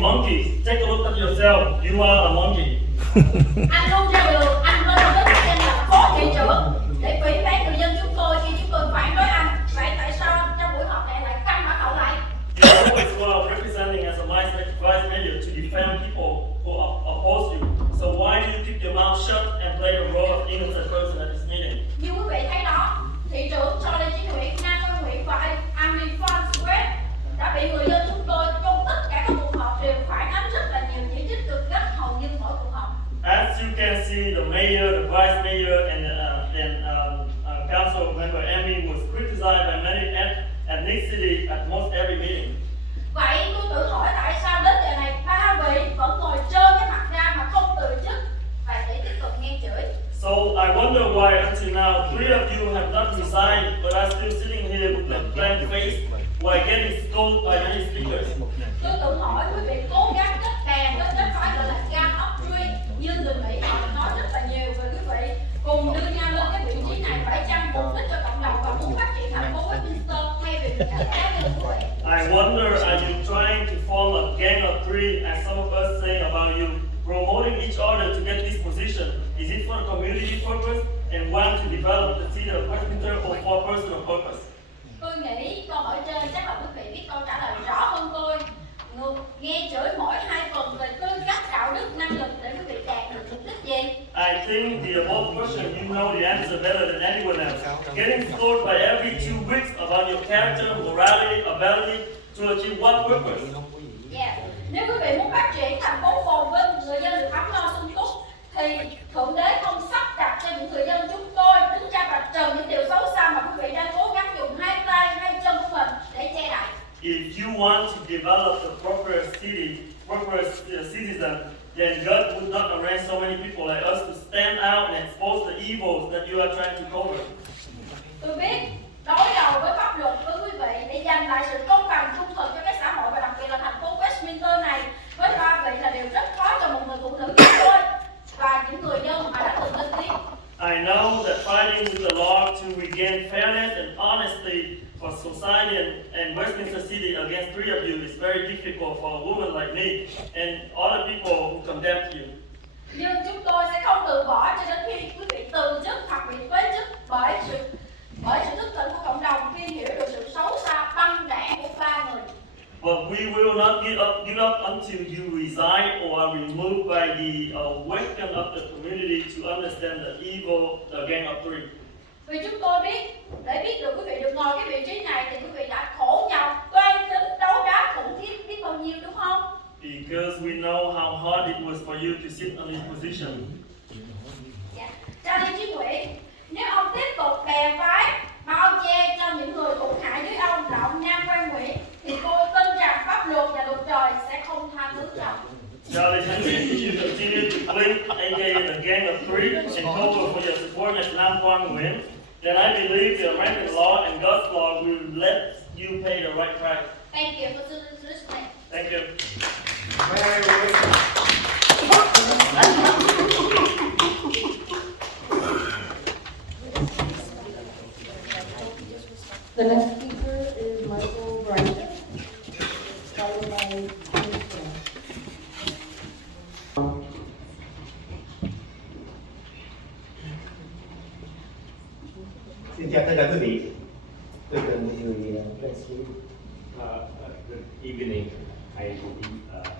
monkeys. Take a look at yourself. You are a monkey. Anh luôn ra đường, anh lên với chức danh là phó thị trưởng để phỉ báng người dân chúng tôi khi chúng tôi phản đối anh. Vậy tại sao trong buổi họp này lại căng mặt hậu lại? You always were representing as a vice mayor to defend people who oppose you. So why do you keep your mouth shut and play the role of innocent person at this meeting? Như quý vị thấy đó, thị trưởng cho Lê Chí Nguyễn, Nam Văn Nguyễn và Amy Farnsworth đã bị người dân chúng tôi trong tất cả các cuộc họp đều phản ánh rất là nhiều chỉ trích cực gắt hầu như mỗi cuộc họp. As you can see, the mayor, the vice mayor, and council member Amy was criticized by many ethnicity at most every meeting. Vậy tôi tự hỏi tại sao đến giờ này ba vị vẫn ngồi trơ cái mặt ra mà không từ chức và để tiếp tục nghe chửi. So I wonder why until now 3 of you have not resigned, but are still sitting here with a blank face while getting scolded by many speakers. Tôi tự hỏi quý vị cố gắng kết bè với cái phải gọi là gan ốc truy như người Mỹ họ nói rất là nhiều về quý vị cùng đưa nhau lên cái vị trí này phải chăng mục đích cho cộng đồng và muốn phát triển thành phố Westminster thay vì việc cá nhân của quý vị. I wonder, are you trying to form a gang of 3 as some of us saying about you, promoting each other to get this position? Is it for the community purpose and want to develop the city of Westminster or for personal purpose? Tôi nghĩ câu hỏi trên chắc là quý vị biết câu trả lời rõ hơn tôi. Nghe chửi mỗi 2 phần về tư cách, đạo đức, năng lực để quý vị đạt được mục đích gì? I think the above question, you know the answer better than anyone else. Getting scored by every 2 weeks about your character, morality, ability to achieve what purpose? Yeah. Nếu quý vị muốn phát triển thành phố phồn vinh, người dân được ấm no sung túc, thì Thượng Đế không sắp đặt cho những người dân chúng tôi đứng ra vạch trần những điều xấu xa mà quý vị đang cố gắng dùng 2 tay, 2 chân của mình để che đậy. If you want to develop a proper citizen, then God would not arrange so many people like us to stand out and expose the evils that you are trying to cover. Tôi biết đối đầu với pháp luật với quý vị để giành lại sự công bằng trung thực cho cái xã hội và đặc biệt là thành phố Westminster này với ba vị là điều rất khó cho một người phụ nữ như tôi và những người dân mà đã từng lên tiếng. I know that fighting with the law to regain fairness and honesty for society and Westminster City against 3 of you is very difficult for a woman like me and other people who condemn you. Nhưng chúng tôi sẽ không từ bỏ cho đến khi quý vị từ chức hoặc bị phế chức bởi sự thức tỉnh của cộng đồng khi hiểu được sự xấu xa băng đảng của 3 người. But we will not give up until you resign or are removed by the awakening of the community to understand the evil, the gang of 3. Vì chúng tôi biết, để biết được quý vị được ngồi cái vị trí này thì quý vị đã khổ nhọc, toan tính, đấu đá khủng khiếp biết bao nhiêu đúng không? Because we know how hard it was for you to sit on this position. Cha Lê Chí Nguyễn, nếu ông tiếp tục bè phái, bao che cho những người thuộc hạ dưới ông là ông Nam Văn Nguyễn, thì cô tin rằng pháp luật và luật trời sẽ không tha thứ cho. Charlie Henry, if you continue to blink, aka the gang of 3, and cover for your support as Nam Quang Nguyen, then I believe the American law and God's law will let you pay the right price. Thank you for listening. Thank you. The next speaker is Michael Bryson, followed by Communic. Xin chào tất cả quý vị. Tôi cần một người lên xuống. Good evening. I will be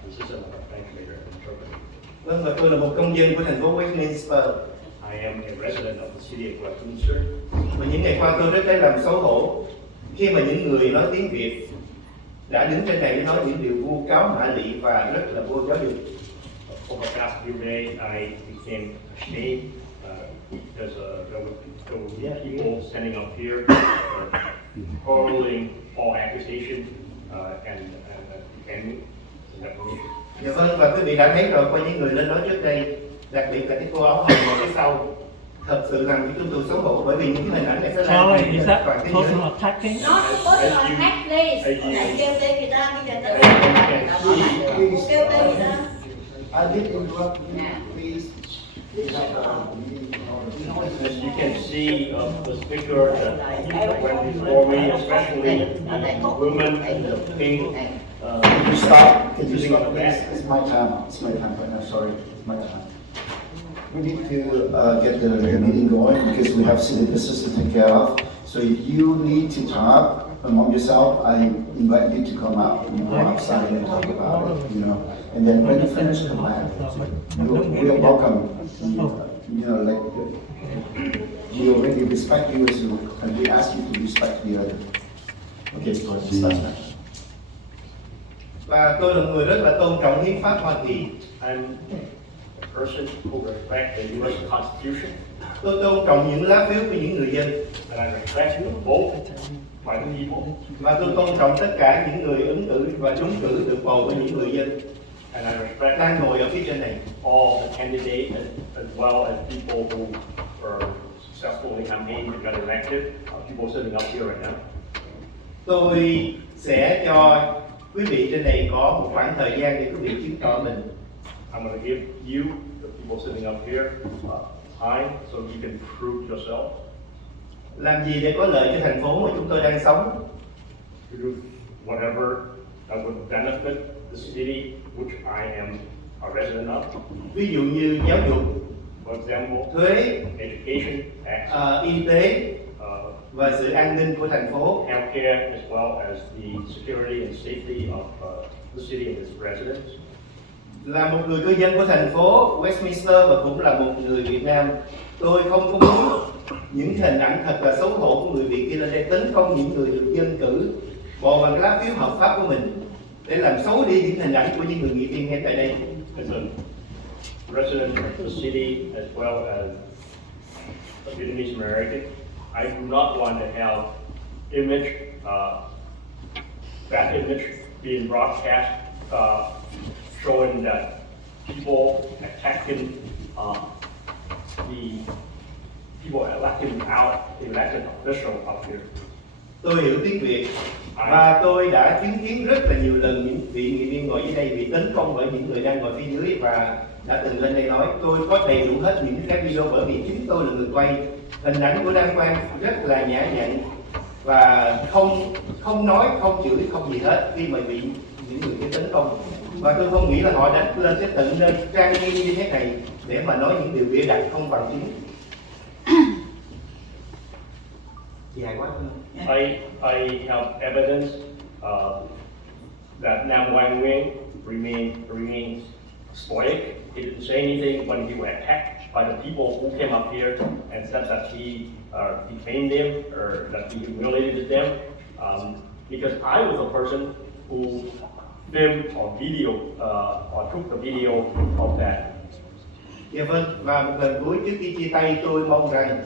assistant of bank manager in Germany. Vâng, và tôi là một công dân của thành phố Westminster. I am a resident of the city of Westminster. Và những ngày qua tôi rất lấy làm xấu hổ khi mà những người nói tiếng Việt đã đứng trên này để nói những điều vu cáo mạ lị và rất là vô giáo dục. For the past few days, I became ashamed because there were people standing up here hurling all accusations and Dạ vâng, và quý vị đã thấy rồi qua những người lên nói trước đây, đặc biệt là cái cô áo hồng ở phía sau. Thật sự làm cho chúng tôi xấu hổ bởi vì những cái hình ảnh này sẽ làm Charlie, is that personal attacking? Nó personal attack, please. Anh kêu tên người ta bây giờ tự kêu tên người ta. I did interrupt you, please. As you can see, the speaker that went before me, especially the woman in the pink Can you stop? Can you Sitting on stop, the please? back. It's my time. It's my time right now. Sorry, it's my time. We need to get the meeting going because we have city business to take care of. So if you need to talk among yourself, I invite you to come out and go outside and talk about it, you know. And then when you finish, come back. We are welcome. You know, like we already respect you as you, and we ask you to respect the other. Okay, go ahead. Start now. Và tôi là người rất là tôn trọng hiến pháp Hoa Kỳ. I'm a person who respects the U.S. Constitution, Tôi tôn trọng những lá phiếu của những người dân. and I respect the vote by the people, Và tôi tôn trọng tất cả những người ứng cử và trúng cử được bầu bởi những người dân and I respect đang ngồi ở phía trên này. all the candidates as well as people who are successful in the campaign and got elected, people sitting up here right now. Tôi sẽ cho quý vị trên này có một khoảng thời gian để quý vị chứng tỏ mình. I'm going to give you, the people sitting up here, time so you can prove yourself. Làm gì để có lợi cho thành phố mà chúng tôi đang sống? To do whatever that would benefit the city which I am a resident of. Ví dụ như giáo dục, For example, thuế, education, tax, y tế uh, và sự an ninh của thành phố. healthcare, as well as the security and safety of the city and its residents. Là một người cư dân của thành phố Westminster và cũng là một người Việt Nam, tôi không có muốn những hình ảnh thật là xấu hổ của người Việt kia lên đây tấn công những người được dân cử bầu bằng lá phiếu hợp pháp của mình để làm xấu đi những hình ảnh của những người nghị viên ngay tại đây. As a resident of the city, as well as a Vietnamese American, I do not want to have that image being broadcast, showing that people attacking the people elected official up here. Tôi hiểu tiếng Việt và tôi đã chứng kiến rất là nhiều lần những vị nghị viên ngồi dưới đây bị tấn công bởi những người đang ngồi phía dưới và đã từng lên đây nói tôi có đầy đủ hết những cái video bởi vì chính tôi là người quay. Hình ảnh của Đăng Quang rất là nhã nhặn và không nói, không chửi, không gì hết khi mà bị những người kia tấn công. Và tôi không nghĩ là họ đã lên cái tận nơi trang nghiêm như thế này để mà nói những điều bịa đặt không bằng chứng. Dài quá không? I have evidence that Nam Quang Nguyen remains stoic. He didn't say anything when he was attacked by the people who came up here and said that he defamed them or that he humiliated them. Because I was a person who filmed or video or took the video of that. Dạ vâng, và một lần cuối trước khi chia tay tôi mong rằng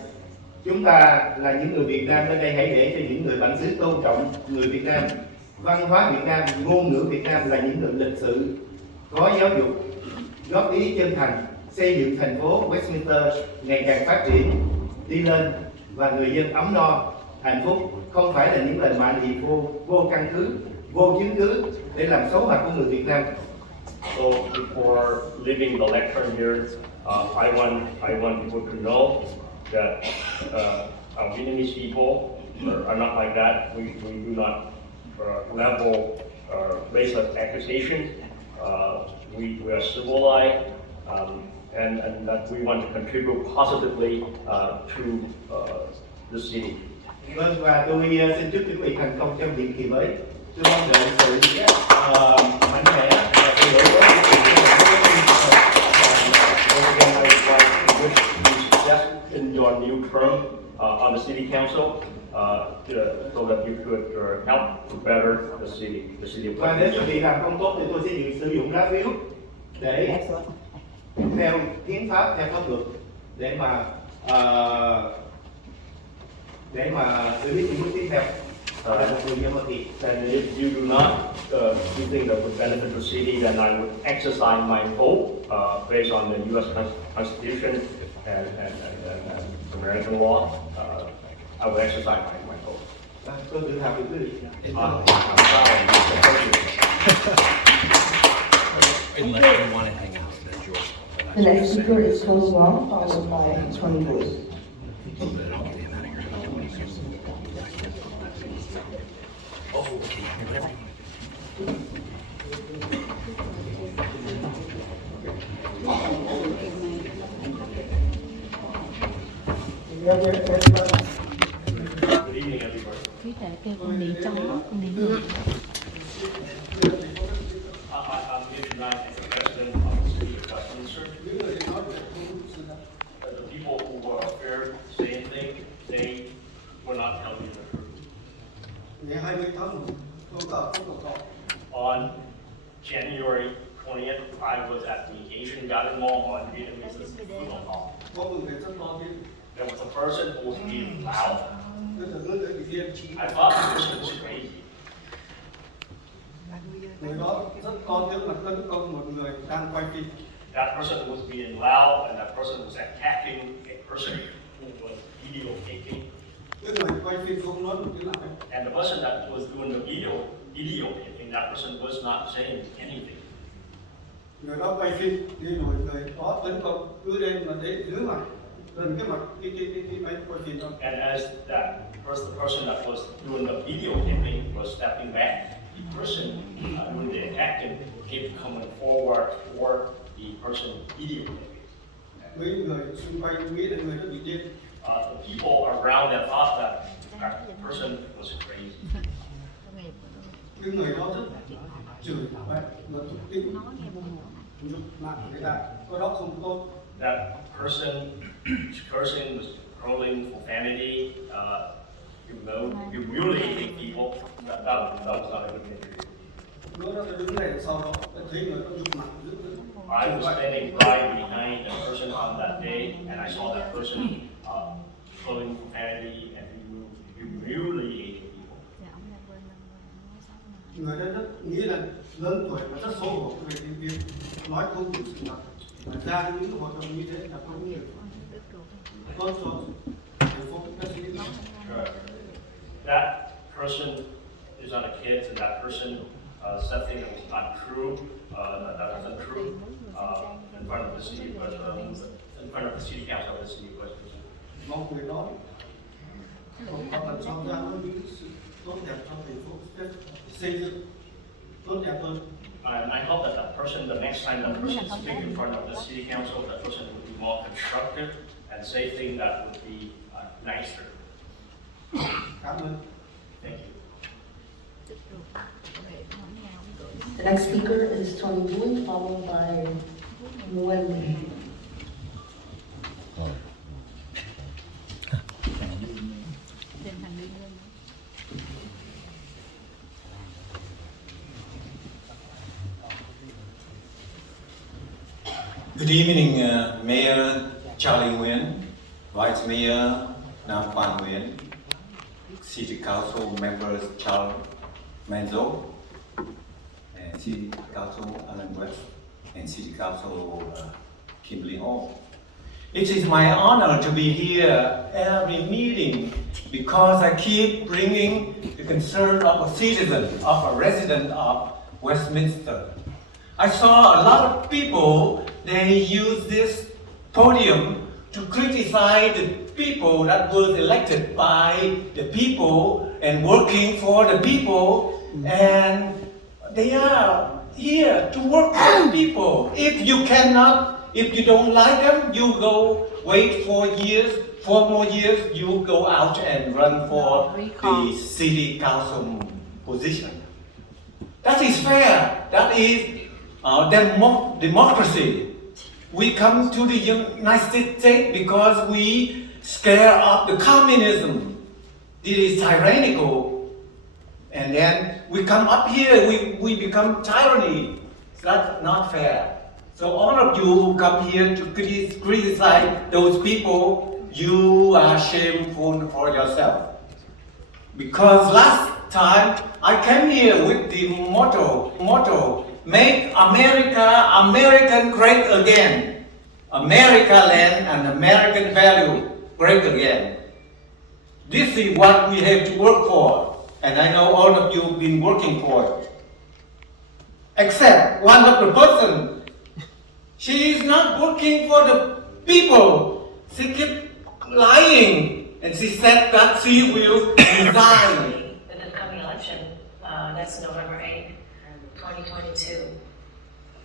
chúng ta là những người Việt Nam ở đây hãy để cho những người bản xứ tôn trọng người Việt Nam, văn hóa Việt Nam, ngôn ngữ Việt Nam là những người lịch sự, có giáo dục, góp ý chân thành, xây dựng thành phố Westminster ngày càng phát triển, đi lên và người dân ấm no, hạnh phúc, không phải là những lời mạ gì vô căn cứ, vô chứng cứ để làm xấu mặt của người Việt Nam. So before leaving the lecture here, I want people to know that our Vietnamese people are not like that. We do not level racist accusations. We are civilized, and that we want to contribute positively to the city. Vâng, và tôi xin chúc quý vị thành công trong nhiệm kỳ mới. Tôi mong đợi sự mạnh mẽ và sự đổi mới. Again, I would like to wish you success in your new term on the city council, so that you could help to better the city of Và nếu quý Westminster. vị làm không tốt thì tôi sẽ sử dụng lá phiếu để theo hiến pháp, theo pháp luật để mà xử lý những bước tiếp theo. Là một người dân Hoa Kỳ. And if you do not do things that would benefit the city, then I would exercise my vote based on the U.S. Constitution and American law. I would exercise my vote. Tôi tự hào về quý vị. I'm proud of you. Unless you want to hang out, that's yours. The next speaker is Close Long, followed by Tony Wood. Oh, okay, whatever you want. everybody. Good evening, everybody. Quý thể kêu con đi trong con đi ngược. I'm here tonight as the president of the city of Westminster. The people who were up there saying things, they were not telling the truth. Ngày 20 tháng 1, tôi có On January 20th, I was at the Asian Garden Mall on Vietnamese Football Hall. có một người rất to tiếng. There was a person who was being loud. Tôi tưởng nó bị điên. I thought the person was crazy. Người đó rất to tiếng mà tấn công một người đang quay phim. That person was being loud, and that person was attacking a person who was videotaping. Cái người quay phim không nói một tiếng nào hết. And the person that was doing the videotaping, that person was not saying anything. Người đó quay phim đi rồi người đó tấn công cứ đêm mà thấy dưới mặt gần cái mặt cái máy quay phim đó. And as that person that was doing the videotaping was stepping back, the person doing the attacking kept coming forward toward the person videotaping. Mấy người xung quanh nghĩ là người đó bị điên. The people around that thought that person was crazy. Cái người đó rất chửi vậy, mà tục tĩu nhục mạ người ta, cái đó không tốt. That person was hurling profanity, humiliating people. That was not a good thing to do. Nó đã đứng này sau đó thấy người đó nhục mạ dữ lắm. I was standing right behind the person on that day, and I saw that person hurling profanity and humiliating people. Người đó rất nghĩ là lớn tuổi và rất xấu hổ về cái việc nói không đủ sự thật, mà ra những cái hoạt động như thế là không nhiều tốt cho thành phố các sĩ. That person is not a kid, and that person said things that was not true, that wasn't true, in front of the city, in front of the city council of the city of Westminster. Mong người đó không có làm sao ra những sự tốt đẹp cho thành phố xây dựng tốt đẹp hơn. And I hope that that person, the next time that person speaks in front of the city council, that person would be more constructive and say things that would be nicer. Cảm ơn. Thank you. The next speaker is Tony Boone, followed by Nguyen. Good evening, Mayor Charlie Nguyen, Vice Mayor Nam Quan Nguyen, City Council members Charles Manzo, and City Council Alan West, and City Council Kimberly Hall. It is my honor to be here every meeting because I keep bringing the concern of a citizen, of a resident of Westminster. I saw a lot of people, they use this podium to criticize the people that was elected by the people and working for the people, and they are here to work for the people. If you don't like them, you go wait 4 more years, you go out and run for the city council position. That is fair. That is democracy. We come to the United States because we scared of the communism. It is tyrannical. And then we come up here, we become tyranny. That's not fair. So all of you who come here to criticize those people, you are shameful for yourself. Because last time I came here with the motto, make America American great again. America land and American value great again. This is what we have to work for. And I know all of you have been working for it. Except one of the person, she is not working for the people. She kept lying. And she said that she will resign. The upcoming election, that's November 8th, 2022,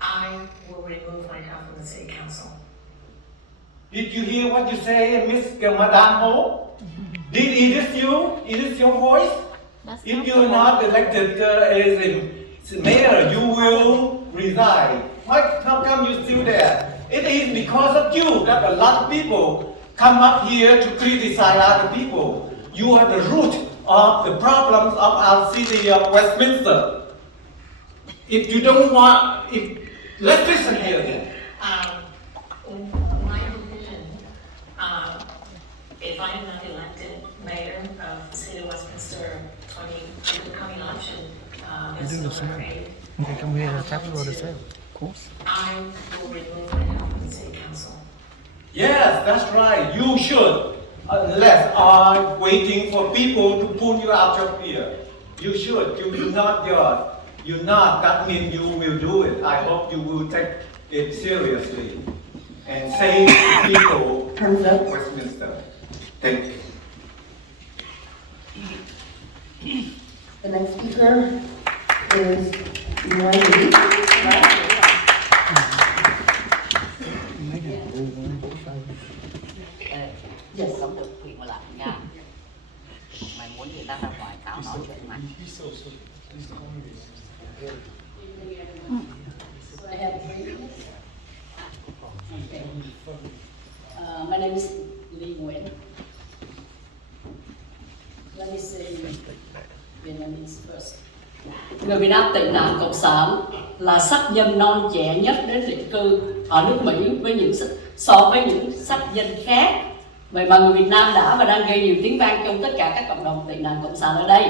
I will remove myself from the city council. Did you hear what you say, Miss Madame Ho? Is this you? Is this your voice? If you're not elected as a mayor, you will resign. How come you're still there? It is because of you that a lot of people come up here to criticize other people. You are the root of the problems of our city of Westminster. If you don't want, let's listen here then. My opinion, if I am not elected mayor of the city of Westminster 20, the coming election, this November 8th, I will remove myself from the city council. Yes, that's right. You should. Unless I'm waiting for people to pull you out of here. You should. You will not yours. You not. That means you will do it. I hope you will take it seriously and save the people of Westminster. Thank you. The next speaker is Wendy. Yes. Không được quyền mà làm nha. Mày muốn gì ta ra ngoài tao nói chuyện mày. My name is Lee Nguyen. Let me say Vietnamese first. Người Việt Nam tị nạn cộng sản là sắc dân non trẻ nhất đến định cư ở nước Mỹ so với những sắc dân khác. Vậy mà người Việt Nam đã và đang gây nhiều tiếng vang trong tất cả các cộng đồng tị nạn cộng sản ở đây.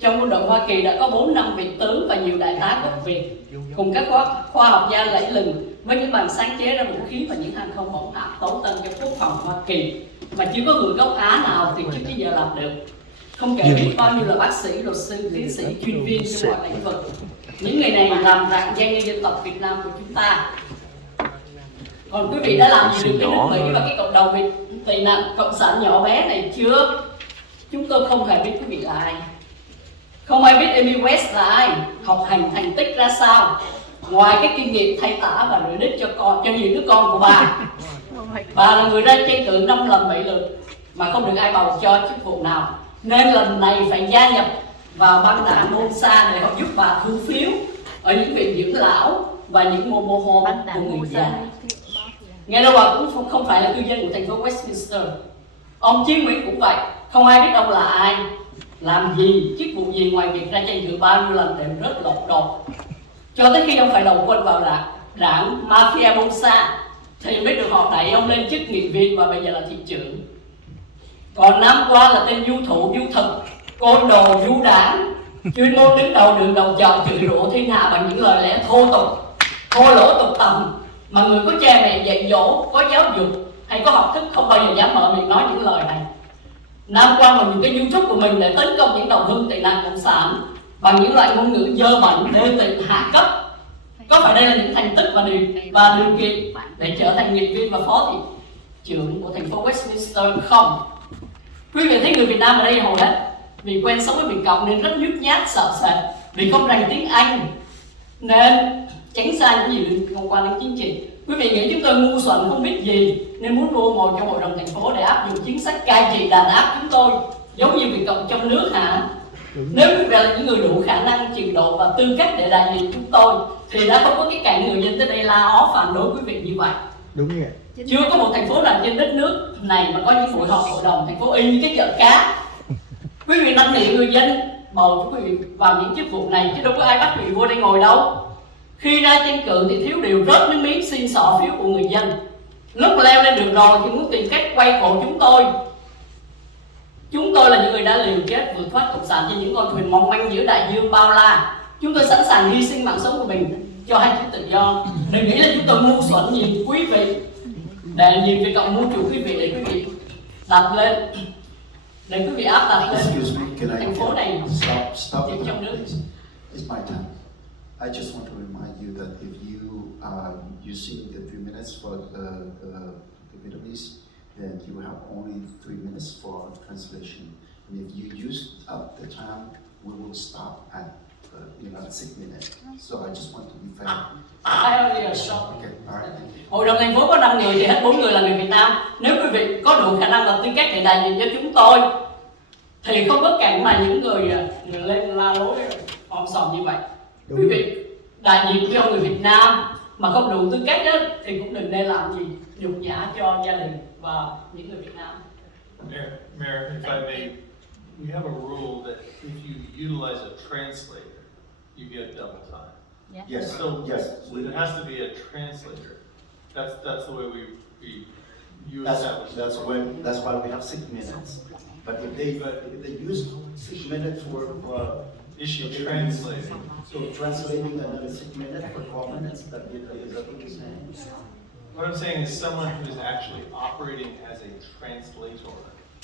Trong quân đội Hoa Kỳ đã có 4 năm vị tướng và nhiều đại tá gốc Việt cùng các khoa học gia lẫy lừng với những bằng sáng chế ra vũ khí và những hàng không mẫu hạm tấu tân cho quốc phòng Hoa Kỳ mà chưa có người gốc Á nào từ trước đến giờ làm được. Không kể biết bao nhiêu là bác sĩ, luật sư, tiến sĩ, chuyên viên trong mọi lĩnh vực. Những người này làm rạng danh như dân tộc Việt Nam của chúng ta. Còn quý vị đã làm gì được cái nước Mỹ và cái cộng đồng Việt tị nạn cộng sản nhỏ bé này chưa? Chúng tôi không hề biết quý vị là ai. Không ai biết Amy West là ai, học hành thành tích ra sao, ngoài cái kinh nghiệm thay tả và rửa đít cho nhiều đứa con của bà. Bà là người ra tranh cử 5 lần 7 lượt mà không được ai bầu cho chức vụ nào, nên lần này phải gia nhập vào băng đảng Bolsa để họ giúp bà thu phiếu ở những viện dưỡng lão và những mô home của người già. Nghe đâu bà cũng không phải là cư dân của thành phố Westminster. Ông Chiến Nguyễn cũng vậy, không ai biết ông là ai, làm gì, chức vụ gì ngoài việc ra tranh cử bao nhiêu lần đều rất lột đột. Cho tới khi ông phải đầu quân vào đảng Mafia Bolsa thì mới được họ đẩy ông lên chức nghị viên và bây giờ là thị trưởng. Còn năm qua là tên du thủ, du thực, côn đồ, du đảng, chuyên môn đứng đầu đường đầu chợ chửi rủa thiên hạ bằng những lời lẽ thô tục, thô lỗ tục tầm mà người có cha mẹ dạy dỗ, có giáo dục hay có học thức không bao giờ dám mở miệng nói những lời này. Năm qua mà những cái YouTube của mình để tấn công những đồng hương tị nạn cộng sản bằng những loại ngôn ngữ dơ bẩn, đê tiện, hạ cấp. Có phải đây là những thành tích và điều kiện để trở thành nghị viên và phó thị trưởng của thành phố Westminster không? Quý vị thấy người Việt Nam ở đây hầu hết vì quen sống với Việt Cộng nên rất nhút nhát, sợ sệt, vì không rành tiếng Anh nên tránh xa những gì liên quan đến chính trị. Quý vị nghĩ chúng tôi ngu xuẩn không biết gì nên muốn vô ngồi trong hội đồng thành phố để áp dụng chính sách cai trị đàn áp chúng tôi giống như Việt Cộng trong nước hả? Nếu quý vị là những người đủ khả năng, trình độ và tư cách để đại diện chúng tôi thì đã không có cái cản người dân tới đây la ó phản đối quý vị như vậy. Đúng vậy. Chưa có một thành phố nào trên đất nước này mà có những buổi họp hội đồng thành phố y như cái chợ cá. Quý vị năn nỉ người dân bầu cho quý vị vào những chức vụ này chứ đâu có ai bắt quý vị vô đây ngồi đâu. Khi ra tranh cử thì thiếu điều rớt nước miếng xin xỏ phiếu của người dân. Lúc leo lên được rồi thì muốn tìm cách quay cổ chúng tôi. Chúng tôi là những người đã liều chết vượt thoát cộng sản trên những con thuyền mong manh giữa đại dương bao la. Chúng tôi sẵn sàng hy sinh mạng sống của mình cho hai chữ tự do. Đừng nghĩ là chúng tôi ngu xuẩn nhìn quý vị để nhìn Việt Cộng mua chủ quý vị để quý vị đặt lên, để quý vị áp đặt lên thành phố này Stop trong nước. It's my time. I just want to remind you that if you are using the 3 minutes for the Vietnamese, then you have only 3 minutes for translation. And if you use up the time, we will stop at in about 6 minutes. So I just want to be fair. I only a short. Okay, all right. Hội đồng thành phố có 5 người thì hết 4 người là người Việt Nam. Nếu quý vị có đủ khả năng và tư cách để đại diện cho chúng tôi thì không có cản mà những người lên la lối om sòm như vậy. Quý vị đại diện cho người Việt Nam mà không đủ tư cách đó, thì cũng đừng nên làm gì nhục nhã cho gia đình và những người Việt Nam. Mayor, if I may, we have a rule that if you utilize a translator, you get double time. Yes, So yes. it has to be a translator. That's the way you establish. That's why we have 6 minutes. But if they use 6 minutes for issue translating. So translating another 6 minutes for 12 minutes, is that what you're saying? What I'm saying is someone who is actually operating as a translator.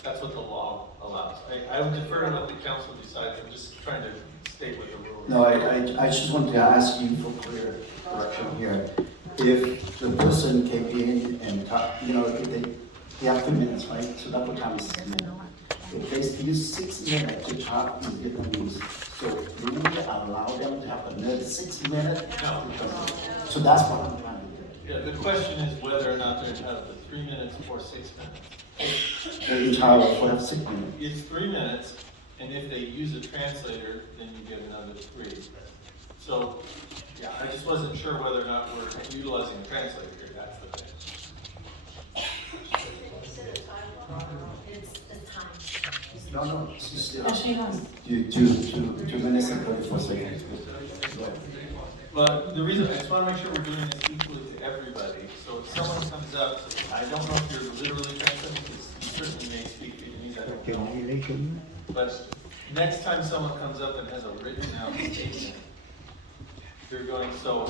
That's what the law allows. I would defer to let the council decide. I'm just trying to state what the rule is. No, I just want to ask you for clear direction here. If the person came in and talked, if they have 2 minutes, right? So double time is 6 minutes. If they use 6 minutes to talk in Vietnamese, so do we allow them to have another 6 minutes? No. So that's what I'm trying to do. Yeah, the question is whether or not they're entitled to 3 minutes or 6 minutes. They're entitled to have 6 minutes. It's 3 minutes, and if they use a translator, then you get another 3. So, yeah, I just wasn't sure whether or not we're utilizing a translator here, that's the thing. No, she's still. Oh, she has. 2 minutes and 34 seconds. But the reason, I just want to make sure we're doing this equally to everybody. So if someone comes up, I don't know if you're literally translating, because you certainly may speak Vietnamese, I don't know. But next time someone comes up and has a written out statement, you're going, so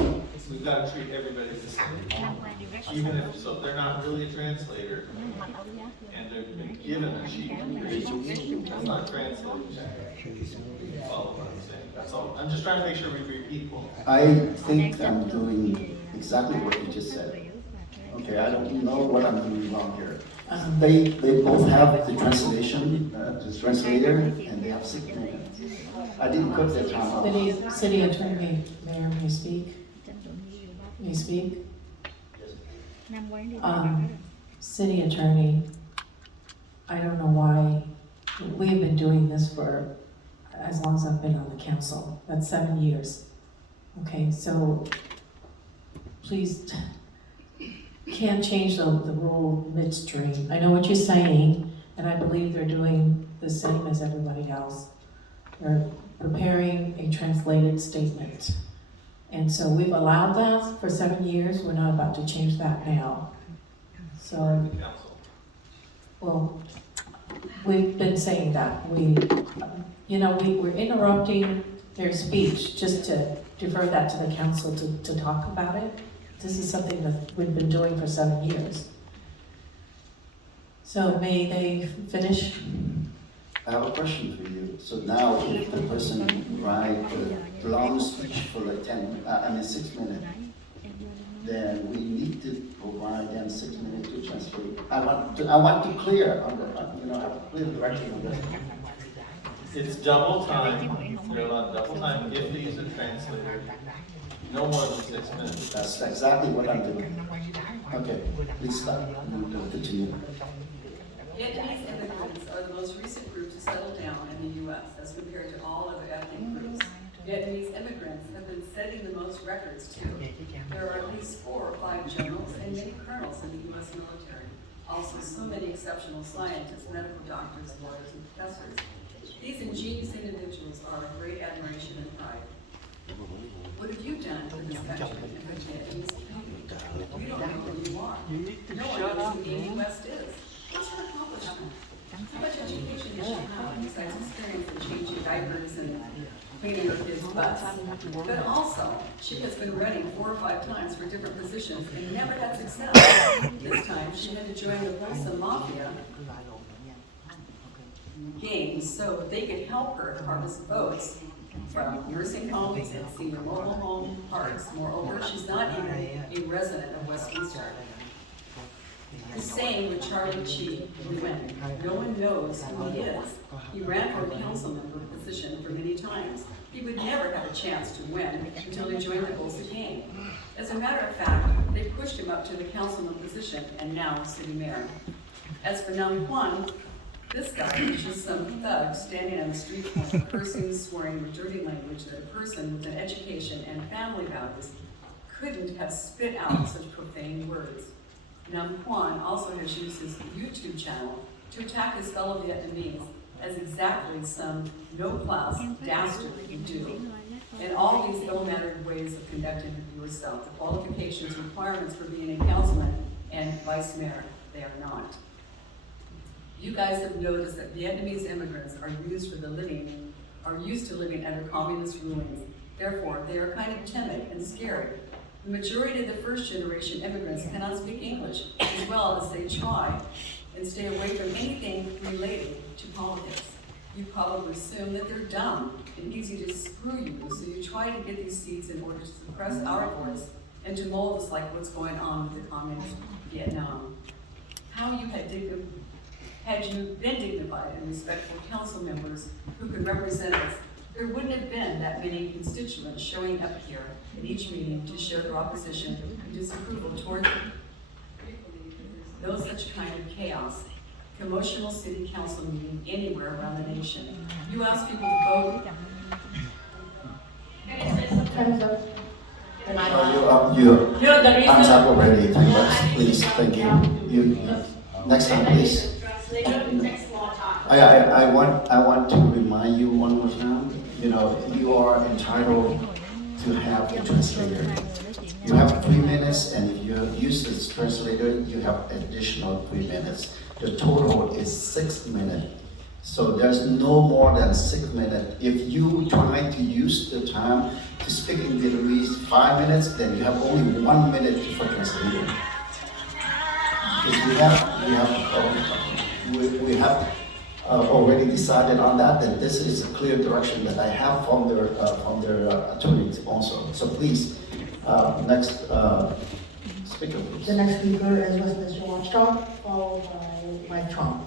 we've got to treat everybody the same. Even if, so if they're not really a translator, and they've been given a sheet of information, that's not translated. Follow what I'm saying, that's all. I'm just trying to make sure we're equal. I think I'm doing exactly what you just said. Okay, I don't know what I'm doing wrong here. They both have the translation, the translator, and they have 6 minutes. I didn't cut that time off. City Attorney, Mayor, may speak? May speak? City Attorney, I don't know why, we've been doing this for as long as I've been on the council. That's 7 years. Okay, so please, can't change the rule midstream. I know what you're saying, and I believe they're doing the same as everybody else. They're preparing a translated statement. And so we've allowed that for 7 years. We're not about to change that now. So, well, we've been saying that. We're interrupting their speech just to defer that to the council to talk about it. This is something that we've been doing for 7 years. So may they finish? I have a question for you. So now if the person writes a long speech for like 6 minutes, then we need to provide them 6 minutes to translate. I want to clear on have a clear direction on this. It's double time, you're allowed double time if they use a translator, no more than 6 minutes. That's exactly what I'm doing. Okay, please stop. Continue. Vietnamese immigrants are the most recent group to settle down in the U.S. as compared to all other ethnic groups. Vietnamese immigrants have been setting the most records too. There are at least 4 or 5 generals and many colonels in the U.S. military. Also, so many exceptional scientists, medical doctors, lawyers, and professors. These ingenious individuals are of great admiration and pride. What have you done for this country and for Vietnamese people? We don't know who you are. No one knows who Amy West is. What's her accomplishment? How much education does she have besides experience in changing diapers and cleaning her kids' butts? But also, she has been running 4 or 5 times for different positions and never had success. This time, she had to join the Bolsa Mafia games so they could help her harvest votes from nursing homes and senior mobile home parks. Moreover, she's not even a resident of Westminster. The same with Charlie Chi Nguyen. No one knows who he is. He ran for a council member position for many times. He would never have a chance to win until he joined the Bolsa gang. As a matter of fact, they pushed him up to the councilman position and now city mayor. As for Nam Kwan, this guy is just some thug standing on the street corner cursing, swearing with dirty language that a person with an education and family values couldn't have spit out such profane words. Nam Kwan also has used his YouTube channel to attack his fellow Vietnamese as exactly some no-class dastard would do. In all these ill-mannered ways of conducting yourself, the qualifications, requirements for being a councilman and vice mayor, they are not. You guys have noticed that Vietnamese immigrants are used to living under communist rulings. Therefore, they are kind of timid and scared. The majority of the first-generation immigrants cannot speak English, as well as they try and stay away from anything related to politics. You probably assume that they're dumb and easy to screw you, so you try to get these seats in order to suppress our voice and to mold us like what's going on with the communist Vietnam. How you had you been dignified and respectful council members who could represent us, there wouldn't have been that many constituents showing up here at each meeting to show their opposition and disapproval toward you. No such kind of chaos, commotional city council meeting anywhere around the nation. You ask people to vote. Time's up. Time's up already. Time up, please. Thank you. Next time, please. I want to remind you one more time. You know, you are entitled to have a translator. You have 3 minutes, and if you use this translator, you have additional 3 minutes. The total is 6 minutes. So there's no more than 6 minutes. If you try to use the time to speak in Vietnamese 5 minutes, then you have only 1 minute for translator. Because we have already decided on that, and this is a clear direction that I have from their attorneys also. So please, next speaker, please. The next speaker is Westminster Watchdog, followed by Mike Trump.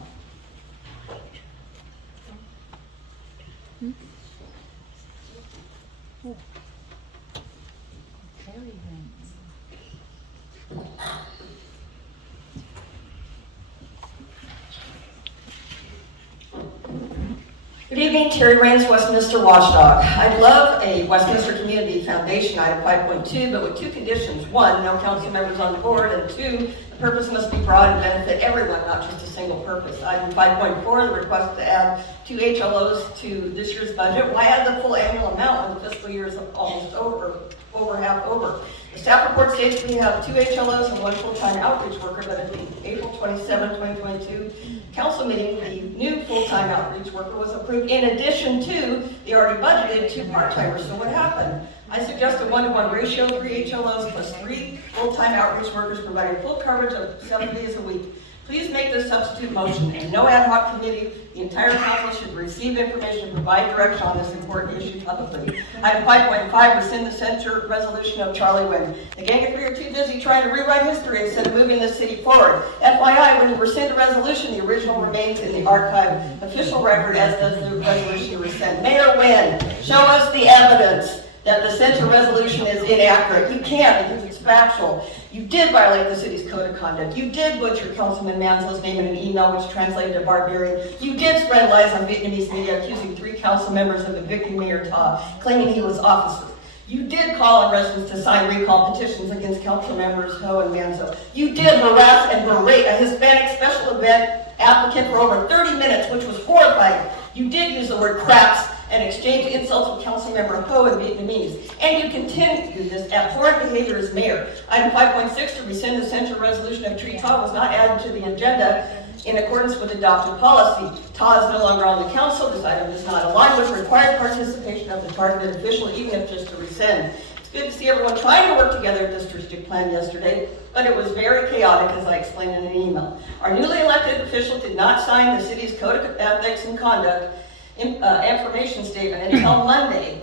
Good evening, Terry Raines, Westminster Watchdog. I'd love a Westminster Community Foundation item 5.2, but with 2 conditions. 1, no council members on the board, and 2, the purpose must be broad and benefit everyone, not just a single purpose. Item 5.4, the request to add 2 HLOs to this year's budget. Why add the full annual amount when the fiscal year is almost half over? The staff report states we have 2 HLOs and 1 full-time outreach worker, but at the April 27, 2022 council meeting, the new full-time outreach worker was approved in addition to the already budgeted 2 part-timers. So what happened? I suggest a 1-to-1 ratio, 3 HLOs plus 3 full-time outreach workers providing full coverage of 7 days a week. Please make this substitute motion and no ad hoc committee. The entire council should receive information and provide direction on this important issue publicly. Item 5.5, rescind the censure resolution of Charlie Wynn. The gang of three are too busy trying to rewrite history instead of moving this city forward. FYI, when you rescind a resolution, the original remains in the archive official record, as does the resolution to rescind. Mayor Wynn, show us the evidence that the censure resolution is inaccurate. You can't, because it's factual. You did violate the city's code of conduct. You did butcher Councilman Manzo's name in an email which translated to barbarian. You did spread lies on Vietnamese media accusing 3 council members of evicting Mayor Ta, claiming he was officer. You did call on residents to sign recall petitions against council members Ho and Manzo. You did harass and berate a Hispanic special event applicant for over 30 minutes, which was horrifying. You did use the word craps and exchange insults with Councilmember Ho in Vietnamese. And you continue to do this abhorrent behavior as mayor. Item 5.6, to rescind the censure resolution of Tree Ta was not added to the agenda in accordance with adopted policy. Ta is no longer on the council. This item does not align with required participation of the targeted official, even if just to rescind. It's good to see everyone trying to work together at this strategic plan yesterday, but it was very chaotic, as I explained in an email. Our newly elected official did not sign the city's code of ethics and conduct information statement until Monday,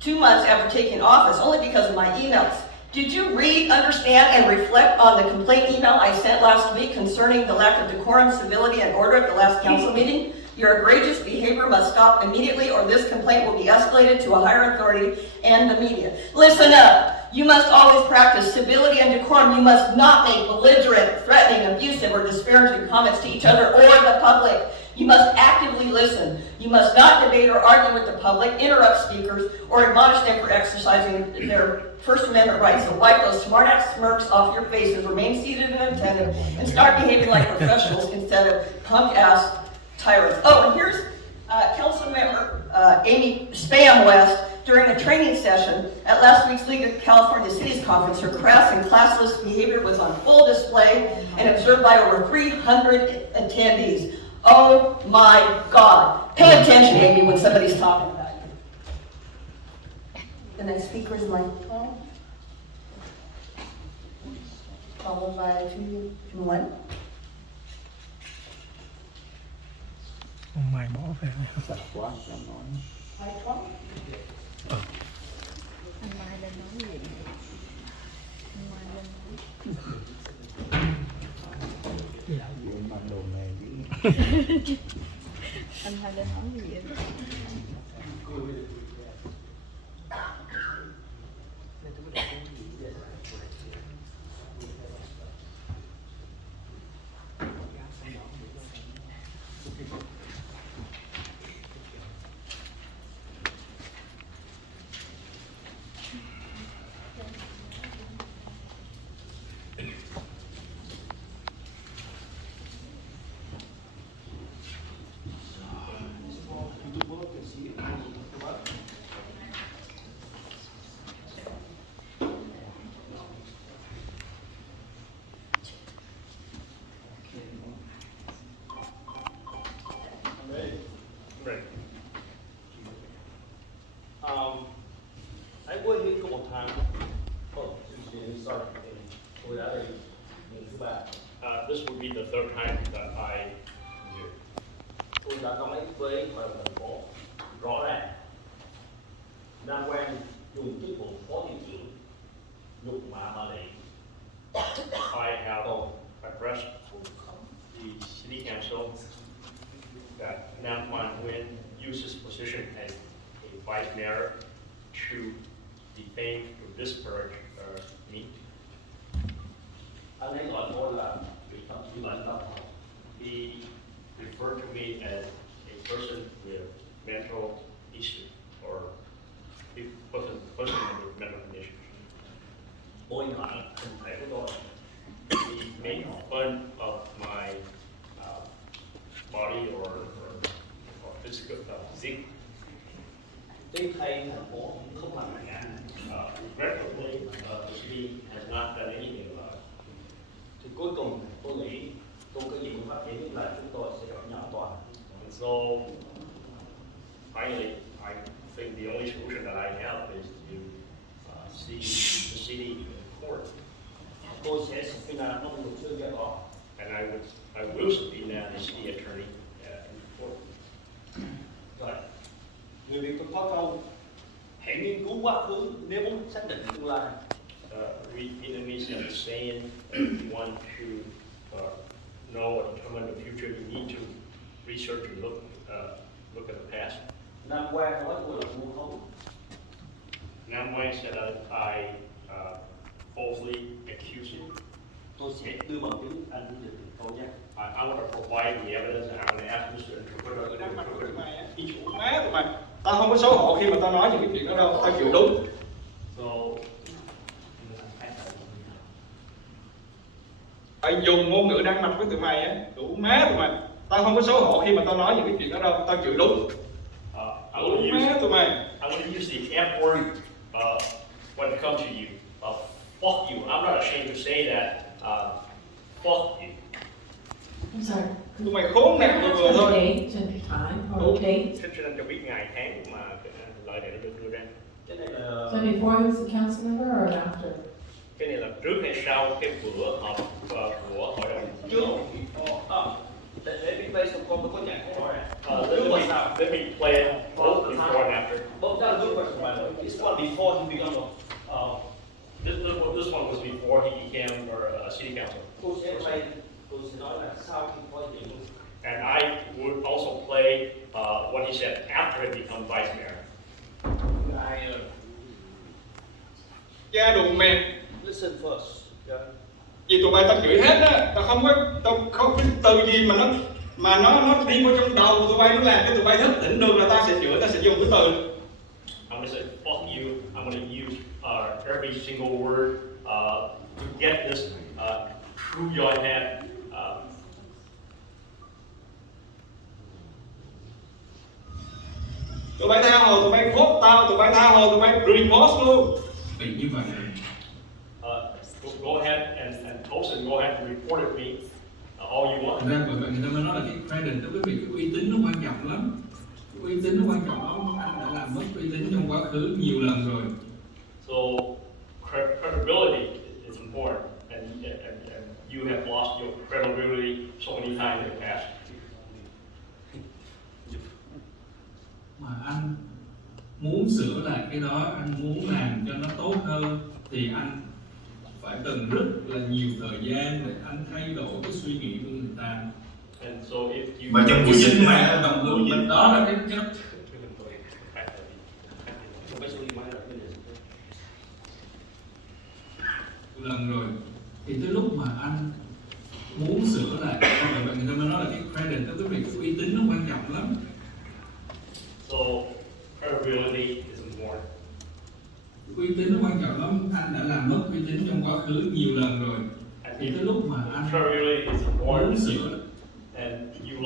2 months after taking office, only because of my emails. Did you read, understand, and reflect on the complaint email I sent last week concerning the lack of decorum, civility, and order at the last council meeting? Your egregious behavior must stop immediately, or this complaint will be escalated to a higher authority and the media. Listen up. You must always practice civility and decorum. You must not make belligerent, threatening, abusive, or disparaging comments to each other or the public. You must actively listen. You must not debate or argue with the public, interrupt speakers, or admonish them for exercising their First Amendment rights. So wipe those smart-ass smirks off your faces, remain seated and attentive, and start behaving like professionals instead of punk-ass tyrants. Oh, and here's Councilmember Amy Spam West during a training session at last week's League of California Cities Conference. Her crass and classless behavior was on full display and observed by over 300 attendees. Oh my God. Pay attention, Amy, when somebody's talking about you. The next speaker is Mike Paul, followed by 2 and 1. Ông mày bỏ về. Sạch quá cho nói. Mike Paul. Anh Mai lên nói gì? Anh Mai lên nói. Dạ, gì mặc đồ này chứ. Anh Mai lên nói gì vậy? I quên đi có một tháng. This would be the third time that I do. Tôi đã có mấy với hội đồng thành phố rõ ràng Nam Quang dùng chức vụ phó thị trưởng nhục mạ bà Lệ. I have addressed the city council that Nam Quan Nguyen uses position as a vice mayor to defame or disparage me. Anh ấy gọi tôi là bị tâm trí bệnh tâm thần. He referred to me as a person with mental issue or a person with mental condition. Bôi nhọ hình thể của tôi. He made fun of my body or physical physique. Tuy thay thành phố không làm gì cả. Regrettably, the city has not done anything about it. Thì cuối cùng tôi nghĩ không có gì cũng phát triển là chúng tôi sẽ gặp nhau tòa. And so, finally, I think the only solution that I have is to see the city in court. Tôi sẽ subpoena ông luật sư cho tòa. And I will subpoena the city attorney in court. Rồi, người Việt có câu hãy nghiên cứu quá khứ nếu muốn xác định tương lai. We Vietnamese have a saying that if you want to know or determine the future, you need to research and look at the past. Nam Quang nói tôi là ngu không. Nam Quang said that I falsely accused him. Tôi sẽ đưa bằng chứng anh được câu nhé. I want to provide the evidence and I'm going to ask Mr. Interpreter to interpret it. Má tụi mày, tao không có xấu hổ khi mà tao nói những cái chuyện đó đâu, tao chịu đúng. So, Phải dùng ngôn ngữ đan mặt với tụi mày á, đủ má tụi mày. Tao không có xấu hổ khi mà tao nói những cái chuyện đó đâu, tao chịu đúng. I will Má tụi mày. I will use the F word when it comes to you. Fuck you. I'm not ashamed to say that. Fuck you. I'm sorry. Tụi mày khốn nạn tụi vừa thôi. Date and time or date. Cho nên cho biết ngày tháng mà lời này nó được đưa ra. Cái này là So before he was a council member or after? Cái này là trước hay sau cái bữa họp của hội đồng trước. Để biết bây giờ con có nhạc của nó let me play it both before and after. Both that good question, by the way. This one before he became This one was before he became our city council. Tôi sẽ play, tôi sẽ nói là sau khi có chuyện And I would also play what he said after he became vice mayor. ai Cha đụng mẹ. listen first. Yeah. Vì tụi bay tao chửi hết á, tao không biết từ gì mà nó đi vô trong đầu của tụi bay, nó làm cho tụi bay thức tỉnh được là tao sẽ chửi, tao sẽ dùng cái từ. I'm going to say, fuck you. I'm going to use every single word to get this through your head. Tụi bay tha hồ, tụi bay vote tao, tụi bay tha hồ, tụi bay report luôn. Vì như vậy. Go ahead and post and go ahead and report at me all you want. Thật ra bởi vậy người ta mới nói là cái credit đối với việc cái uy tín nó quan trọng lắm. Cái uy tín nó quan trọng lắm, anh đã làm mất uy tín trong quá khứ nhiều lần rồi. So credibility is important, and you have lost your credibility so many times in the past. Mà anh muốn sửa lại cái đó, anh muốn làm cho nó tốt hơn thì anh phải cần rất là nhiều thời gian để anh thay đổi cái suy nghĩ của người ta. And so if you Và trong buổi sinh mạng đồng hương mình đó là cái lần rồi thì tới lúc mà anh muốn sửa lại, bởi vậy người ta mới nói là cái credit đó, cái việc cái uy tín nó quan trọng lắm. So credibility is important. Uy tín nó quan trọng lắm, anh đã làm mất uy tín trong quá khứ nhiều lần rồi. Thì tới lúc mà anh Credibility is important, muốn sửa, and you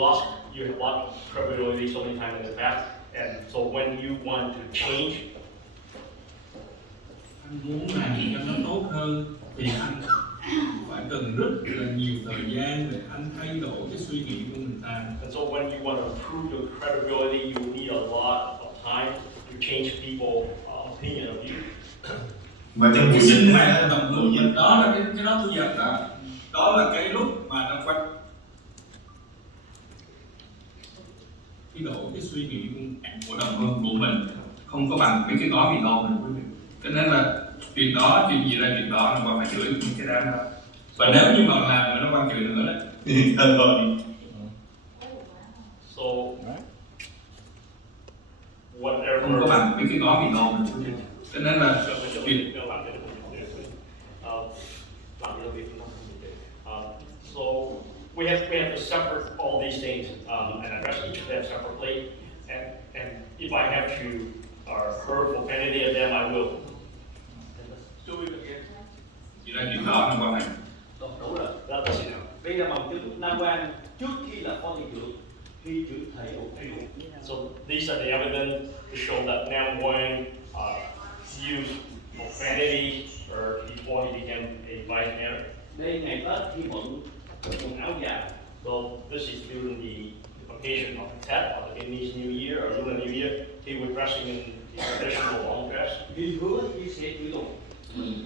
have lost credibility so many times in the past, and so when you want to change, anh muốn làm cho nó tốt hơn thì anh phải cần rất là nhiều thời gian để anh thay đổi cái suy nghĩ của người ta. and so when you want to improve your credibility, you need a lot of time to change people's opinion of you. Và trong buổi sinh mạng đồng hương mình đó là cái đó tôi giật đó, đó là cái lúc mà nó quan cái đổi cái suy nghĩ của đồng hương của mình không có bằng cái gói mì tôm mình quý vị. Cho nên là chuyện đó, chuyện gì ra chuyện đó nó phải chửi cái đám đó. Và nếu như mà làm mà nó quan chửi nữa đấy thì thật rồi. So whatever. Không có bằng cái gói mì tôm mình quý vị. Cho nên là chuyện so we have to separate all these things and address each of them separately. And if I have to hurtful penalty of them, I will. Chỉ là chuyện đó nó quan trọng. Đủ rồi. Đây là bằng chứng Nam Quan trước khi là phó thị trưởng, khi trưởng thầy một triệu. So these are the evidence to show that Nam Nguyen used profanity or before he became a vice mayor. Đây ngày Tết khi mượn quần áo dài. So this is during the occasion of Tet, or the Vietnamese New Year, or Lunar New Year. He was dressing in traditional long dress. Ghi hứa khi sẽ chửi lùng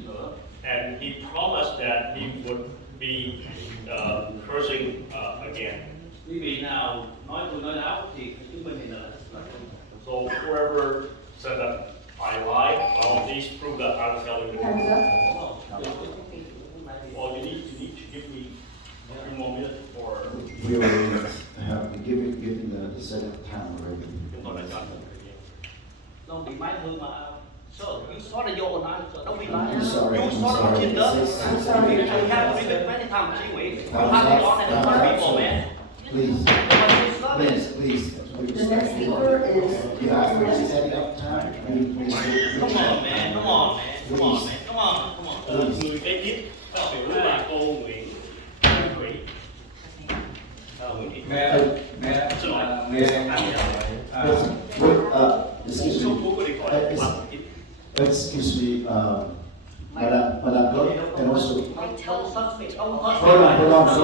nữa. And he promised that he would be cursing again. Quý vị nào nói tôi nói láo thì chứng minh thì là So whoever said that I lied, well, please prove that I was telling the truth. Well, you need to give me a few more minutes for. We already have given the set time already. Don't be my home. So you saw the your own answer. Don't be lying. I'm sorry. You saw the agenda. I'm sorry. You have read it many times. You have gone and done before, man. Please. Please. The next speaker is. You asked for setting up time. Come on, man. Come on, man. Come on, man. Come on. Come on. Người kế tiếp phát biểu là cô Nguyễn Thủy. Nguyễn Thị. Xin lỗi. Excuse me, Madam Clerk, and also. Hold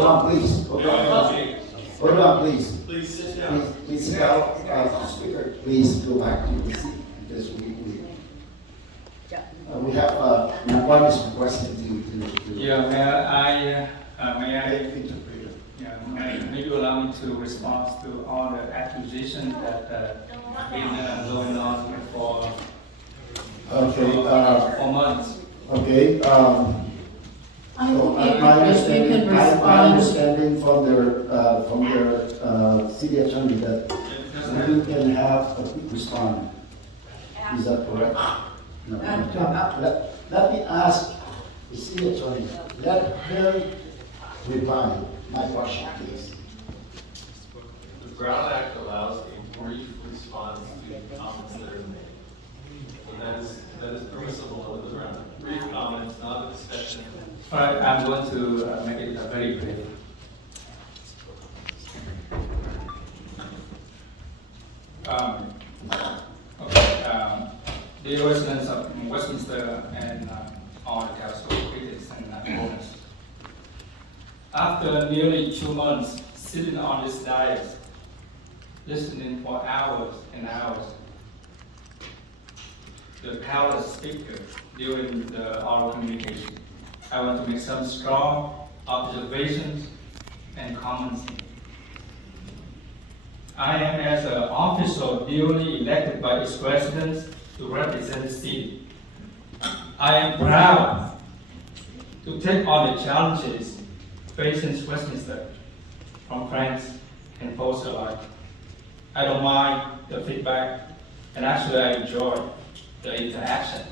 on, please. Hold on, please. Please sit down. Please sit down. Speaker, please go back to your seat because we have one is requesting to. Yeah, may you allow me to respond to all the accusations that have been going on for months. Okay, so I think my if you understanding, could my respond. understanding from their city attorney that you can have a quick response. Is that correct? No. Let me ask the city attorney, let her reply my question, please. The Brown Act allows a brief response to comments that are made. So that is permissible under the Brown Act. Brief comments, not a discussion. All right, I'm going to make it very brief. The residents of Westminster and all the council critics and owners. After nearly 2 months sitting on this dais, listening for hours and hours, the palace speaker during the oral communication, I want to make some strong observations and comments. I am as an official duly elected by its residents to represent the city. I am proud to take on the challenges facing Westminster from friends and foes alike. I don't mind the feedback, and actually I enjoy the interaction.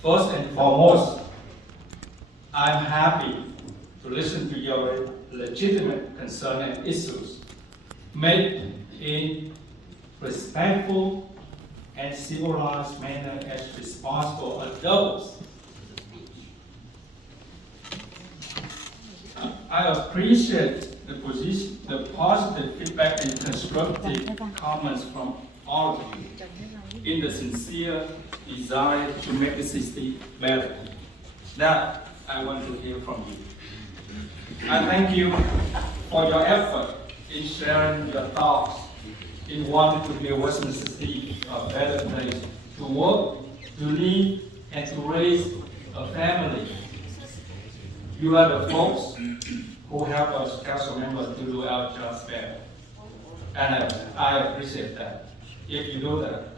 First and foremost, I'm happy to listen to your legitimate concern and issues made in respectful and civilized manner as responsible adults. I appreciate the positive feedback and constructive comments from all of you in the sincere desire to make the city better. That I want to hear from you. I thank you for your effort in sharing your thoughts in wanting to make Westminster City a better place to work, to live, and to raise a family. You are the folks who help us council members to do our jobs better. And I appreciate that, if you do that.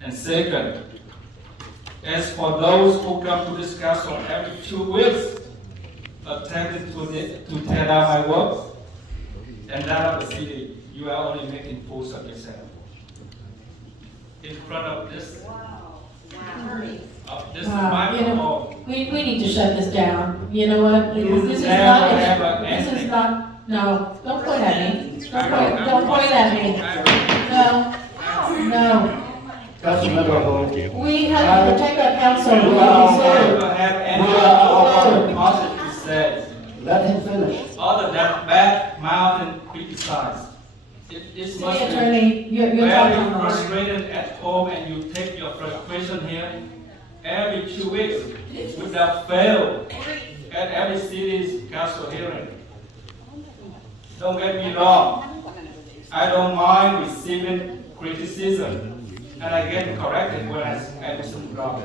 And second, as for those who come to this council every 2 weeks, attempting to tear down my work, and that of the city, you are only making fools of yourself. In front of this, microphone. We need to shut this down. You know what? Because this is not, no, don't point at me. Don't point at me. No. Councilmember Ho. We have to protect our council. You don't have any positive to say. Let him finish. Other than bad mouth and criticize. It must be Attorney, you're very talking wrong. frustrated at home, and you take your frustration here every 2 weeks without fail at every city's council hearing. Don't get me wrong. I don't mind receiving criticism, and I get corrected when I do something wrong.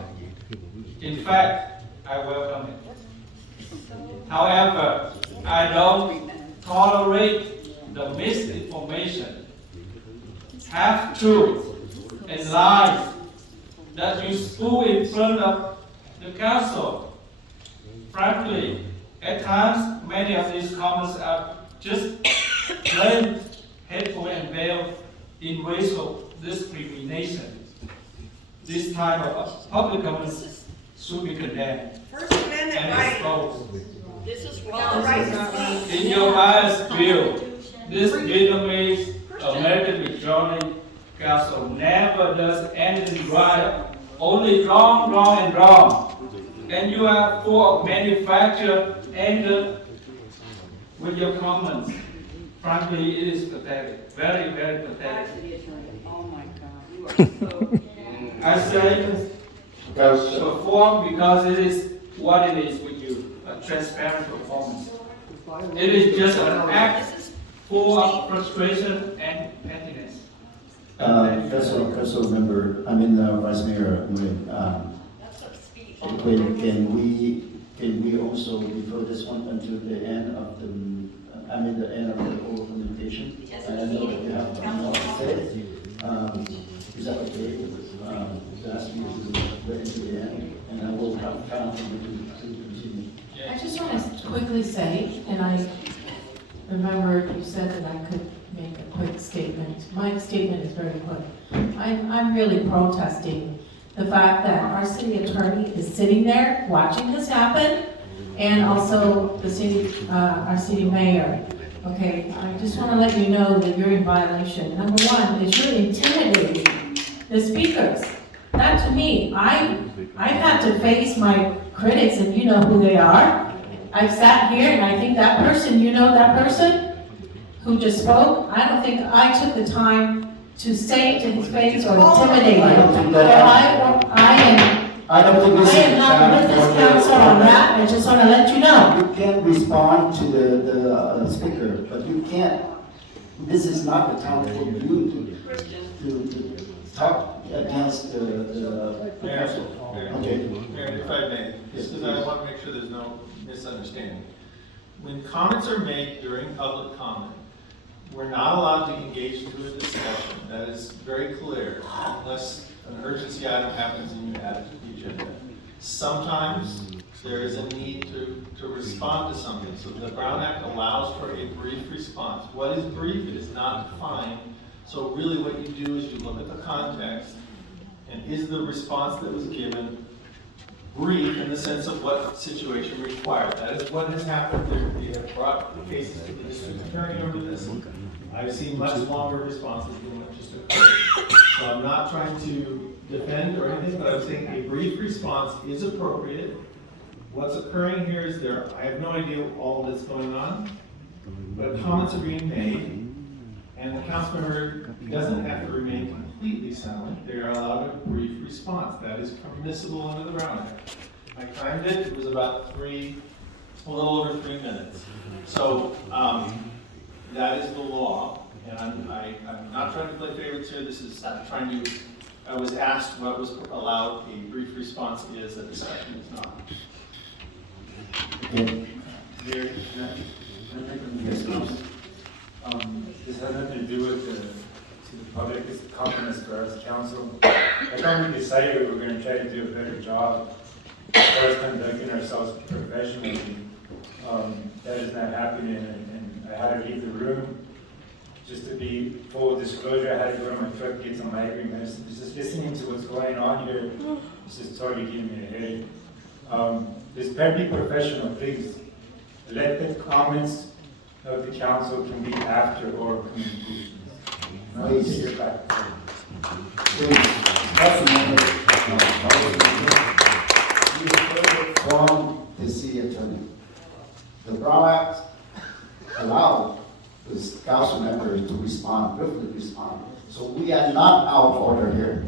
In fact, I welcome it. However, I don't tolerate the misinformation, half-truth, and lies that you spew in front of the council. Frankly, at times, many of these comments are just plain hateful and veiled in racial discrimination. This type of public comments should be condemned First Amendment and right. exposed. This is wrong. Right to speak. In your highest view, this Vietnamese American majority council never does anything right, only wrong, wrong, and wrong. And you are full of manufactured anger with your comments. Frankly, it is pathetic. Very, very pathetic. Oh my God, you are so. I say perform because it is what it is with you, a transparent performance. It is just an act full of frustration and pettiness. Council member, Vice Mayor, can we also defer this one until the end of the end of the whole implementation? And I know that you have more to say. Is that okay? To ask you to wait until the end, and I could make a quick statement. My statement is very quick. I'm really protesting the fact that our city attorney is sitting there watching this happen, and also the city, our city mayor. Okay, I just want to let you know that you're in violation. Number one, is you're intimidating the speakers. Not to me. I've had to face my critics, and you know who they are. I've sat here, and I think that person, you know that person who just spoke, I don't think I took the time to say it to his face or intimidate him. I don't think this I am not with this council on that. I just want to let you know. You can respond to the speaker, but you can't, this is not the time for you to talk against the council. Okay. Mayor, if I may, just because I want to make sure there's no misunderstanding. When comments are made during public comment, we're not allowed to engage into a discussion. That is very clear, unless an urgency item happens and you add it to the agenda. Sometimes there is a need to respond to something. So the Brown Act allows for a brief response. What is brief? It is not defined. So really what you do is you look at the context, and is the response that was given brief in the sense of what situation required. That is what has happened. We have brought the cases to the district attorney over this. I've seen much longer responses than what just occurred. So I'm not trying to defend or anything, but I'm saying a brief response is appropriate. What's occurring here is I have no idea all that's going on, but comments are being made, and the council member doesn't have to remain completely silent. They are allowed a brief response. That is permissible under the Brown Act. I timed it. It was about a little over 3 minutes. So that is the law, and I'm not trying to play favorites here. This is trying to. I was asked what was allowed. A brief response is. A discussion is not. Okay. Yes, this has nothing to do with the public, it's confidence for us council. I thought we decided we were going to try to do a better job as far as conducting ourselves professionally. That is not happening, and I had to leave the room. Just to be full disclosure, I had to go to my truck, get some migraine medicine. Just listening to what's going on here, this is totally giving me a headache. Just be professional, please. Let the comments of the council can be after or communications. Please. You're back. From the city attorney. The Brown Act allowed the council member to respond, briefly respond. So we are not out of order here.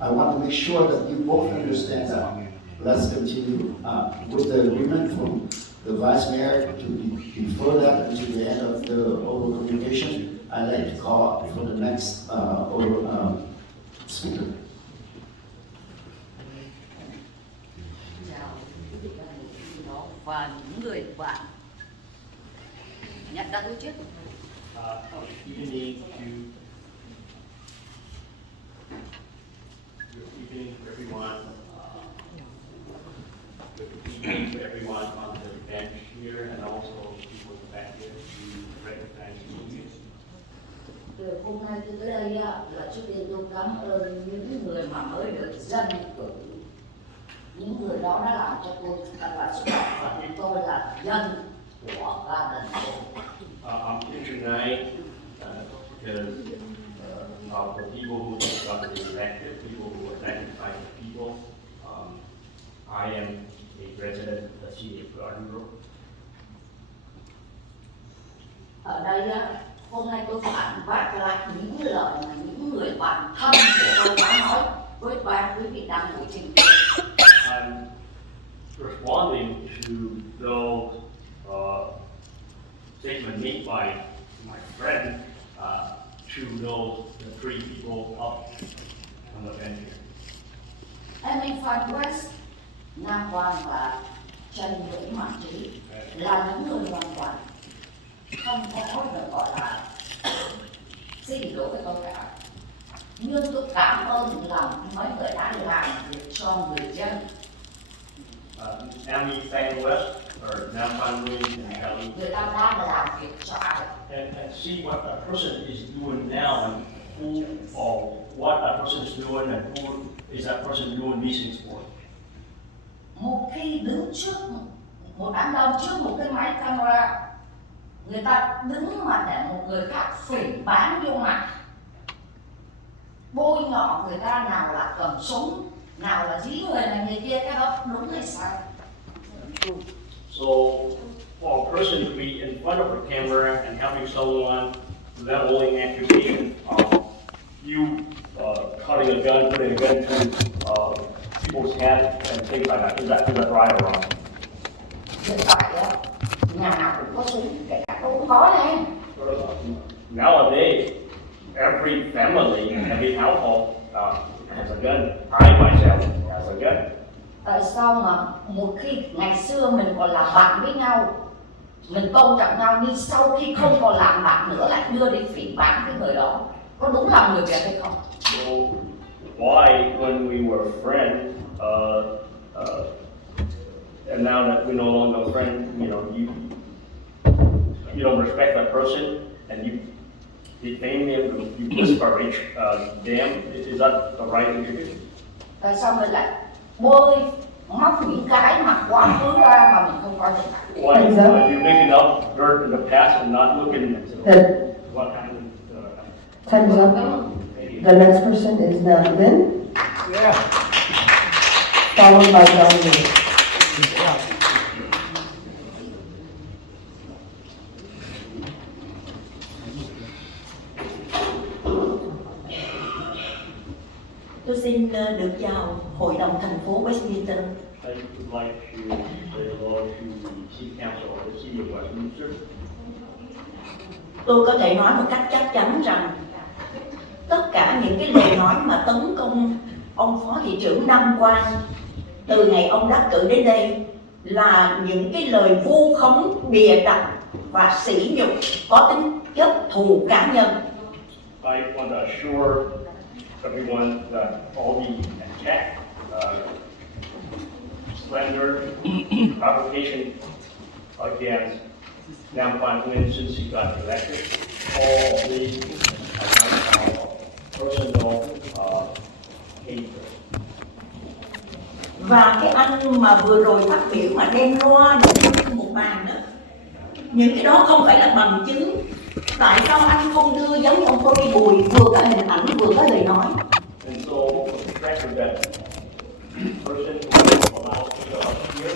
I want to make sure that you both understand that. Let's continue with the agreement from the vice mayor to defer that until the end of the oral communication. I'd like to call for the next oral speaker. Chào quý vị đang ngồi đó và những người bạn nhận ra tôi trước. Good evening to everyone. Good evening to everyone on the bench here, and also people back here to recognize you. Hôm nay tôi tới đây là trước tiên tôi cảm ơn những người mà mới được dân cử. Những người đó đã làm cho tôi thật là xúc động, và tôi là dân của gia đình tôi. I'm here tonight because of the people who got elected, people who were elected by the people. I am a resident of the city of Garden Grove. Ở đây hôm nay tôi phản bác lại những lời mà những người bạn thân của tôi đã nói với ba quý vị đang ngồi trên kia. I'm responding to those statement made by my friend to those the three people up on the bench here. Em in Phan West, Nam Quang và Trần Nguyễn Hoàng Trí là những người hoàn toàn không có được gọi là xin lỗi với tôi cả. Nhưng tôi cảm ơn lòng mấy người đã làm việc cho người dân. Nam Fan West or Nam Phan Nguyên and Cali. Người ta đang làm việc cho ai? And see what a person is doing now and who or what a person is doing and who is that person doing these things for. Một khi đứng trước một đám đông trước một cái máy camera, người ta đứng mà để một người khác phỉ báng vô mặt, bôi nhọ người ta, nào là cầm súng, nào là dí người này người kia, cái đó đúng hay sai? So for a person to be in front of a camera and helping someone leveling accusation of you cutting a gun, putting a gun to people's head and things like that, is that right or wrong? Hiện tại á, nhà nào cũng có súng, kể cả tôi cũng có này. Nowadays, every family, every household has a gun. I myself has a gun. Tại sao mà một khi ngày xưa mình còn làm bạn với nhau, mình tôn trọng nhau, nhưng sau khi không còn làm bạn nữa lại đưa đi phỉ báng cái người đó, có đúng là người Việt hay không? So why, when we were friends, and now that we're no longer friends, you don't respect that person and you defame them, you disparage them. Is that the right thing to do? Tại sao mình lại bôi móc những cái mà quá khứ ra mà mình không coi được? Why are you picking up dirt in the past and not looking at what happened? Time's up. The next person is Nam Lin. Yeah. Followed by Dominic. Tôi xin được chào Hội đồng thành phố Westminster. I would like to say hello to the City Council of the City of Westminster. Tôi có thể nói một cách chắc chắn rằng tất cả những cái lời nói mà tấn công ông Phó Thị trưởng Nam Quang từ ngày ông đắc cử đến đây là những cái lời vu khống, bịa đặt và sỉ nhục có tính chất thù cá nhân. I want to assure everyone that all the attack, slander, provocation against Nam Phan Nguyên since he got elected, all these are personal hate. Và cái anh mà vừa rồi phát biểu mà đem loa trên một bàn đó, những cái đó không phải là bằng chứng. Tại sao anh không đưa giống ông Tony Bùi vừa cả hình ảnh vừa có lời nói? And so the record that person who allows to show up here,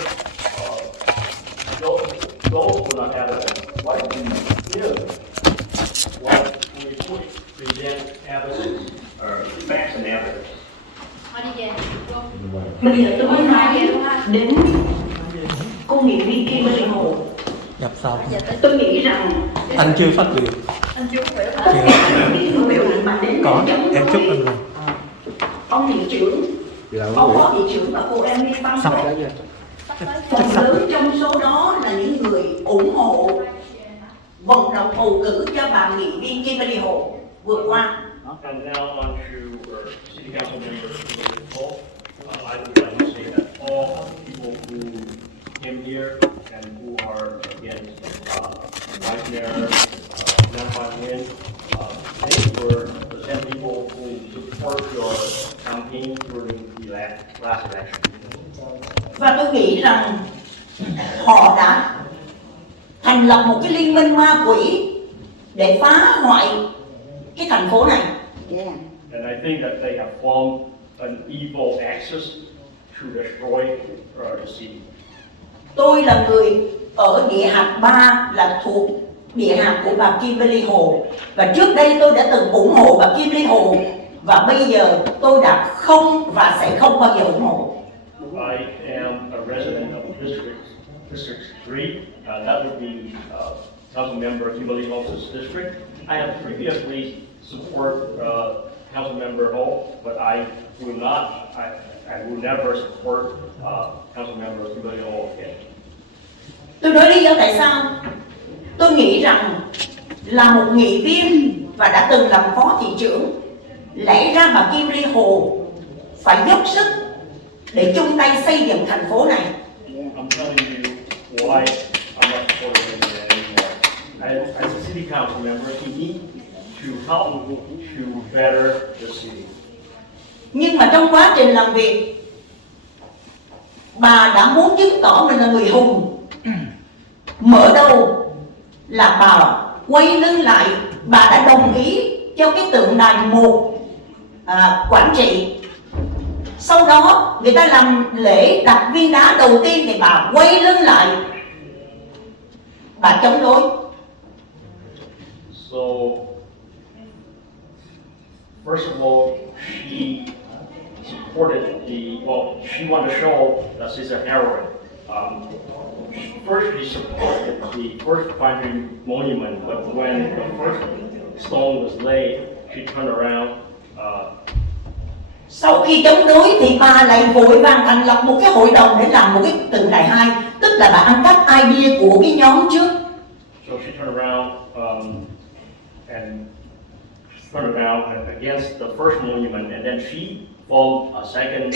those will not have evidence. What we give, what we present evidence, or facts and evidence. Bây giờ tôi muốn nói đến công nghệ viên Kim Lê Hồ. Nhập xong. Tôi nghĩ rằng Anh chưa phát biểu. anh chưa phát biểu mà đến Có, em chúc anh rồi. ông thị trưởng, ông phó thị trưởng và cô em đi văn phòng. Phần lớn trong số đó là những người ủng hộ vận động bầu cử cho bà nghị viên Kim Lê Hồ vừa qua. And now on to City Council members who will vote. I would like to say that all people who came here and who are against Vice Mayor Nam Phan Nguyên, they were the same people who support your campaign during the last election. Và tôi nghĩ rằng họ đã thành lập một cái liên minh ma quỷ để phá hoại cái thành phố này. And I think that they have formed an evil axis to destroy the city. Tôi là người ở địa hạt 3 là thuộc địa hạt của bà Kim Lê Hồ, và trước đây tôi đã từng ủng hộ bà Kim Lê Hồ, và bây giờ tôi đã không và sẽ không bao giờ ủng hộ. I am a resident of District 3. That would be Council Member Kimberly Holmes' district. I have previously support Council Member Ho, but I will not. I will never support Council Member Kimberly Ho again. Tôi nói lý do tại sao. Tôi nghĩ rằng là một nghị viên và đã từng làm phó thị trưởng, lẽ ra bà Kim Lê Hồ phải dốc sức để chung tay xây dựng thành phố này. I'm telling you why I'm not supporting him anymore. As a city council member, he needs to help to better the city. Nhưng mà trong quá trình làm việc, bà đã muốn chứng tỏ mình là người hùng. Mở đầu là bà quay lưng lại, bà đã đồng ý cho cái tượng đài một quản trị. Sau đó người ta làm lễ đặt viên đá đầu tiên thì bà quay lưng lại, bà chống đối. So, first of all, she supported she wanted to show that she's a heroine. First, she supported the first Foundry monument, but when the first stone was laid, she turned around. Sau khi chống đối thì bà lại vội vàng thành lập một cái hội đồng để làm một cái tượng đài 2, tức là bà ăn cắp idea của cái nhóm trước. So she turned around against the first monument, and then she formed a second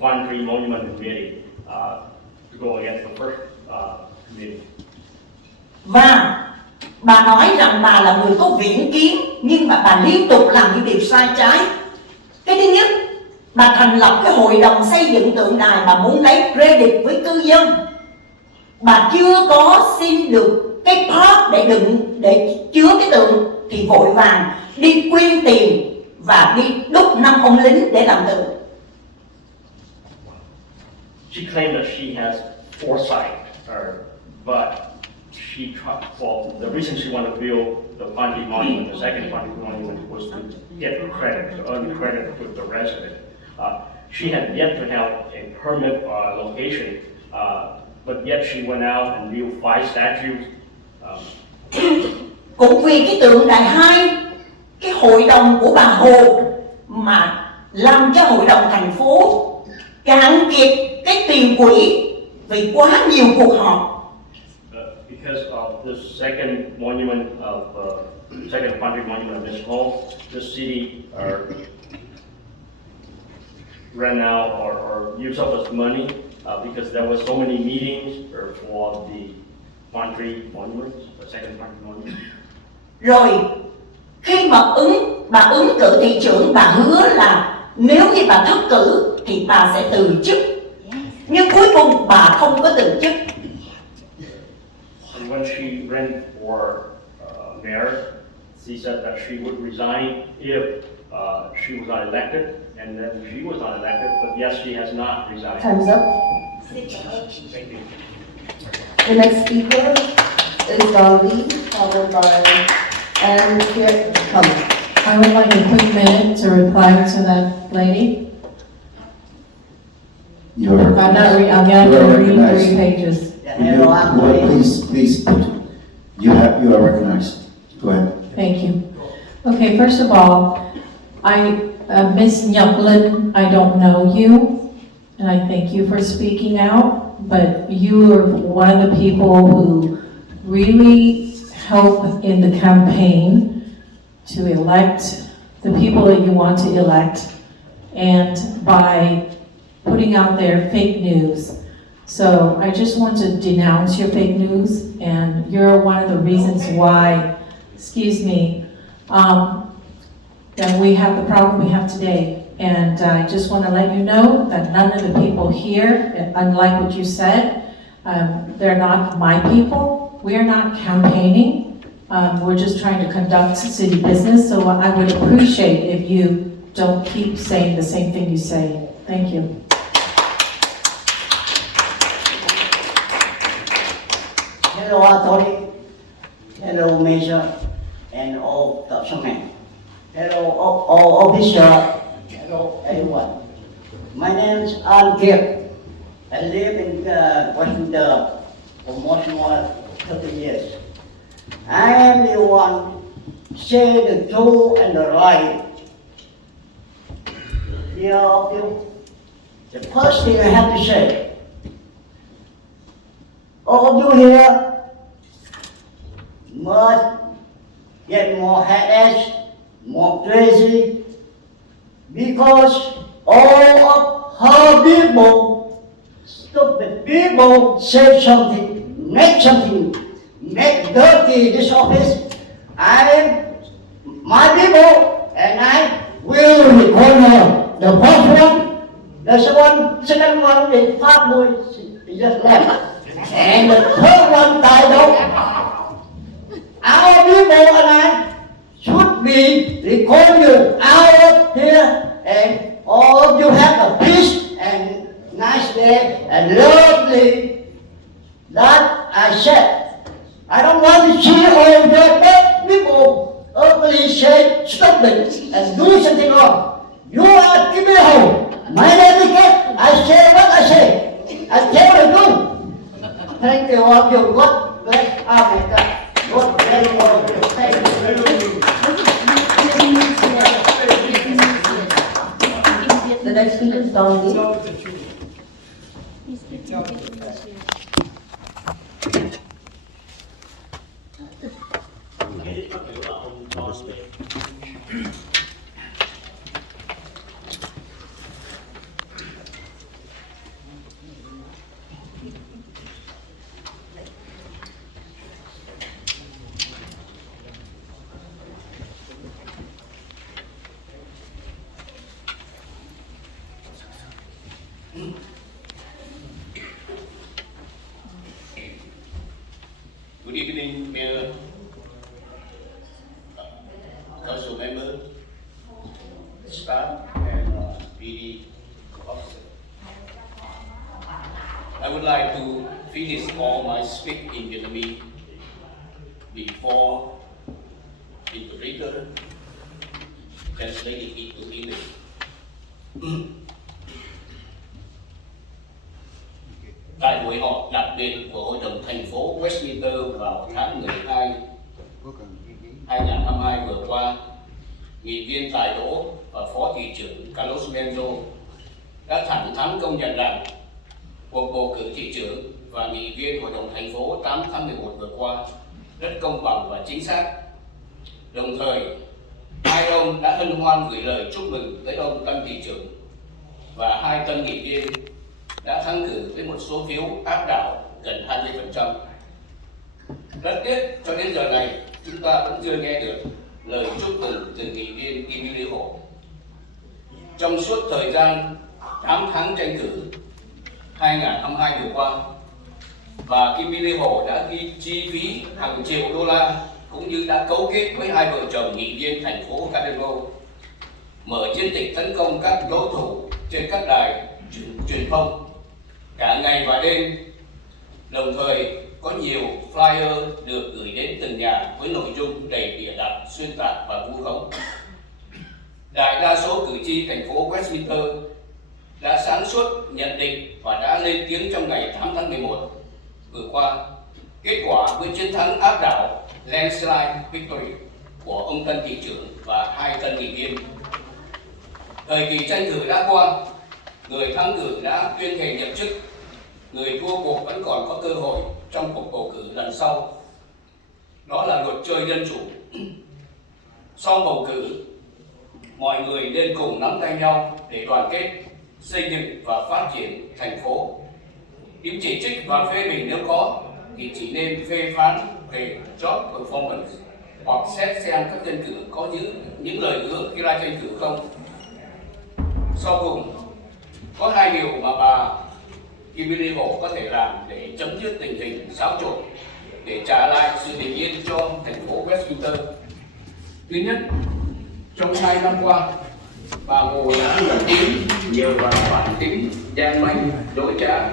Foundry monument committee to go against the first committee. Và bà nói rằng bà là người có viễn kiến, nhưng mà bà liên tục làm những điều sai trái. Cái thứ nhất, bà thành lập cái hội đồng xây dựng tượng đài, bà muốn lấy credit với cư dân. Bà chưa có xin được cái part để chứa cái tượng thì vội vàng đi quyên tiền và đi đúc 5 ông lính để làm tượng. She claimed that she has foresight, but the reason she wanted to build the Foundry monument, the second Foundry monument, was to get credit, to earn credit with the resident. She had yet to have a permanent location, but yet she went out and built 5 statues. Cũng vì cái tượng đài 2, cái hội đồng của bà Hồ mà làm cho hội đồng thành phố cạn kiệt cái tiền quỹ vì quá nhiều cuộc họp. Because of the second monument second Foundry monument of this home, the city ran out or used up its money because there were so many meetings for the Foundry monuments, the second Foundry monument. Rồi khi mà bà ứng cử thị trưởng, bà hứa là nếu như bà thất cử thì bà sẽ từ chức. Nhưng cuối cùng bà không có từ chức. And when she ran for mayor, she said that she would resign if she was not elected, and then she was not elected, but yes, she has not resigned. Time's up. Thank you. The next speaker is Dolly, followed by and here come. I would like a quick minute to reply to that lady. You are I'm going to read 3 pages. Please, you are recognized. Go ahead. Thank you. Okay, first of all, Miss Nyoklin, I don't know you, and I thank you for speaking out, but you are one of the people who really help in the campaign to elect the people that you want to elect, and by putting out their fake news. So I just want to denounce your fake news, and you're one of the reasons why, that we have the problem we have today. And I just want to let you know that none of the people here, unlike what you said, they're not my people. We are not campaigning. We're just trying to conduct city business. So I would appreciate if you don't keep saying the same thing you say. Thank you. Hello, Tony. Hello, Major, and all councilmen. Hello, all officials. Hello, everyone. My name is Al Gibb. I live in Westminster for more than 30 years. I am the one say the truth and the right. The first thing I have to say, all of you here must get more headaches, more crazy, because all of her people stupid people say something, make dirty this office. My people, and I will record the first one, the second one is Pháp Bùi, just left, and the third one died out. Our people and I should be recording you out here, and all you have a peace and nice day and lovely. That I said. I don't want to see all the bad people ugly say stupid and do something wrong. You are keep it home. My etiquette, I say what I say. I tell you do. Thank you all. You God bless America. God bless all of you. Thank you. The next speaker is Don Lee. Good evening, Mayor, Council member, staff, and PD officer. I would like to finish all my speech in Vietnamese before interpreter translating it to English. Tại buổi họp đặc biệt của Hội đồng thành phố Westminster vào tháng 12 2022 vừa qua, nghị viên Tài Đỗ và Phó thị trưởng Carlos Menzo đã thẳng thắn công nhận rằng cuộc bầu cử thị trưởng và nghị viên Hội đồng thành phố 8 tháng 11 vừa qua rất công bằng và chính xác. Đồng thời, hai ông đã hân hoan gửi lời chúc mừng tới ông tân thị trưởng và hai tân nghị viên đã thắng cử với một số phiếu áp đảo gần 20%. Rất tiếc cho đến giờ này chúng ta vẫn chưa nghe được lời chúc mừng từ nghị viên Kim Ly Hồ. Trong suốt thời gian 8 tháng tranh cử 2022 vừa qua, bà Kim Ly Hồ đã chi phí hàng triệu đô la cũng như đã cấu kết với hai vợ chồng nghị viên thành phố Cademo mở chiến dịch tấn công các đối thủ trên các đài truyền thông cả ngày và đêm. Đồng thời có nhiều flyer được gửi đến từng nhà với nội dung đầy bịa đặt, xuyên tạc và vu khống. Đại đa số cử tri thành phố Westminster đã sáng suốt nhận định và đã lên tiếng trong ngày 8 tháng 11 vừa qua. Kết quả với chiến thắng áp đảo landslide victory của ông tân thị trưởng và hai tân nghị viên. Thời kỳ tranh cử đã qua, người thắng cử đã tuyên thệ nhậm chức, người thua cuộc vẫn còn có cơ hội trong cuộc bầu cử lần sau. Đó là luật chơi dân chủ. Sau bầu cử, mọi người nên cùng nắm tay nhau để đoàn kết, xây dựng và phát triển thành phố. Những chỉ trích và phê bình nếu có thì chỉ nên phê phán về job performance hoặc xét xem các dân cử có những lời hứa khi ra tranh cử không. Sau cùng, có hai điều mà bà Kim Ly Hồ có thể làm để chấm dứt tình hình xáo trộn, để trả lại sự bình yên cho thành phố Westminster. Thứ nhất, trong 2 năm qua, bà Hồ đã nổi tiếng nhiều vào bản tính gian manh, dối trá,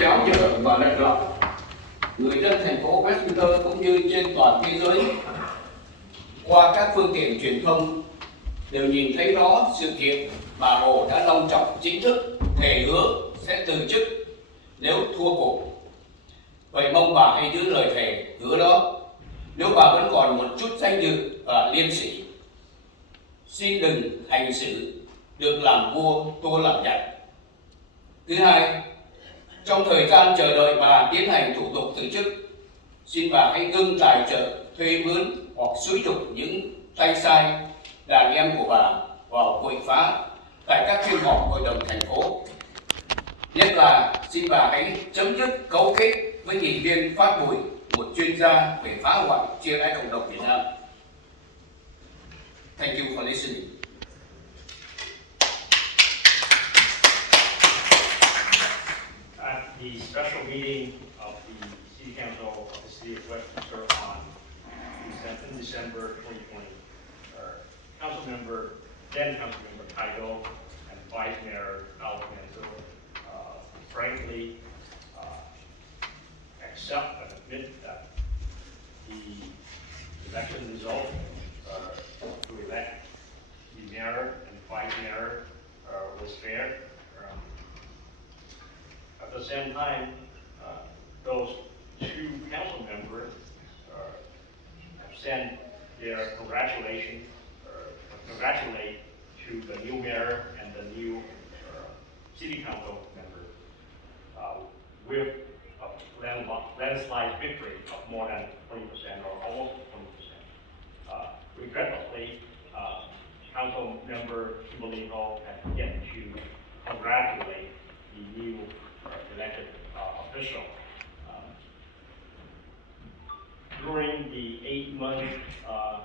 cháo trở và lật lọng. Người dân thành phố Westminster cũng như trên toàn thế giới qua các phương tiện truyền thông đều nhìn thấy rõ sự kiện bà Hồ đã long trọng chính thức thề hứa sẽ từ chức nếu thua cuộc. Vậy mong bà hãy giữ lời thề hứa đó. Nếu bà vẫn còn một chút danh dự và liêm sỉ, xin đừng hành xử được làm vua tua làm giặc. Thứ hai, trong thời gian chờ đợi bà tiến hành thủ tục từ chức, xin bà hãy ngưng tài trợ, thuê mướn hoặc xúi giục những tay sai đàn em của bà vào quậy phá tại các phiên họp hội đồng thành phố. Nhất là xin bà hãy chấm dứt cấu kết với nghị viên Phát Bùi, một chuyên gia về phá hoại chia rẽ cộng đồng Việt Nam. Thank you for listening. At the special meeting of the City Council of the City of Westminster in December 2020, then Council Member Kaido and Vice Mayor Alfonso frankly accept and admit that the election result to elect the mayor and vice mayor was fair. At the same time, those two council members have sent their congratulate to the new mayor and the new city council member with a landslide victory of more than 20% or almost 20%. Regrettably, council member Kimberly Hall has yet to congratulate the new elected official. During the 8 months of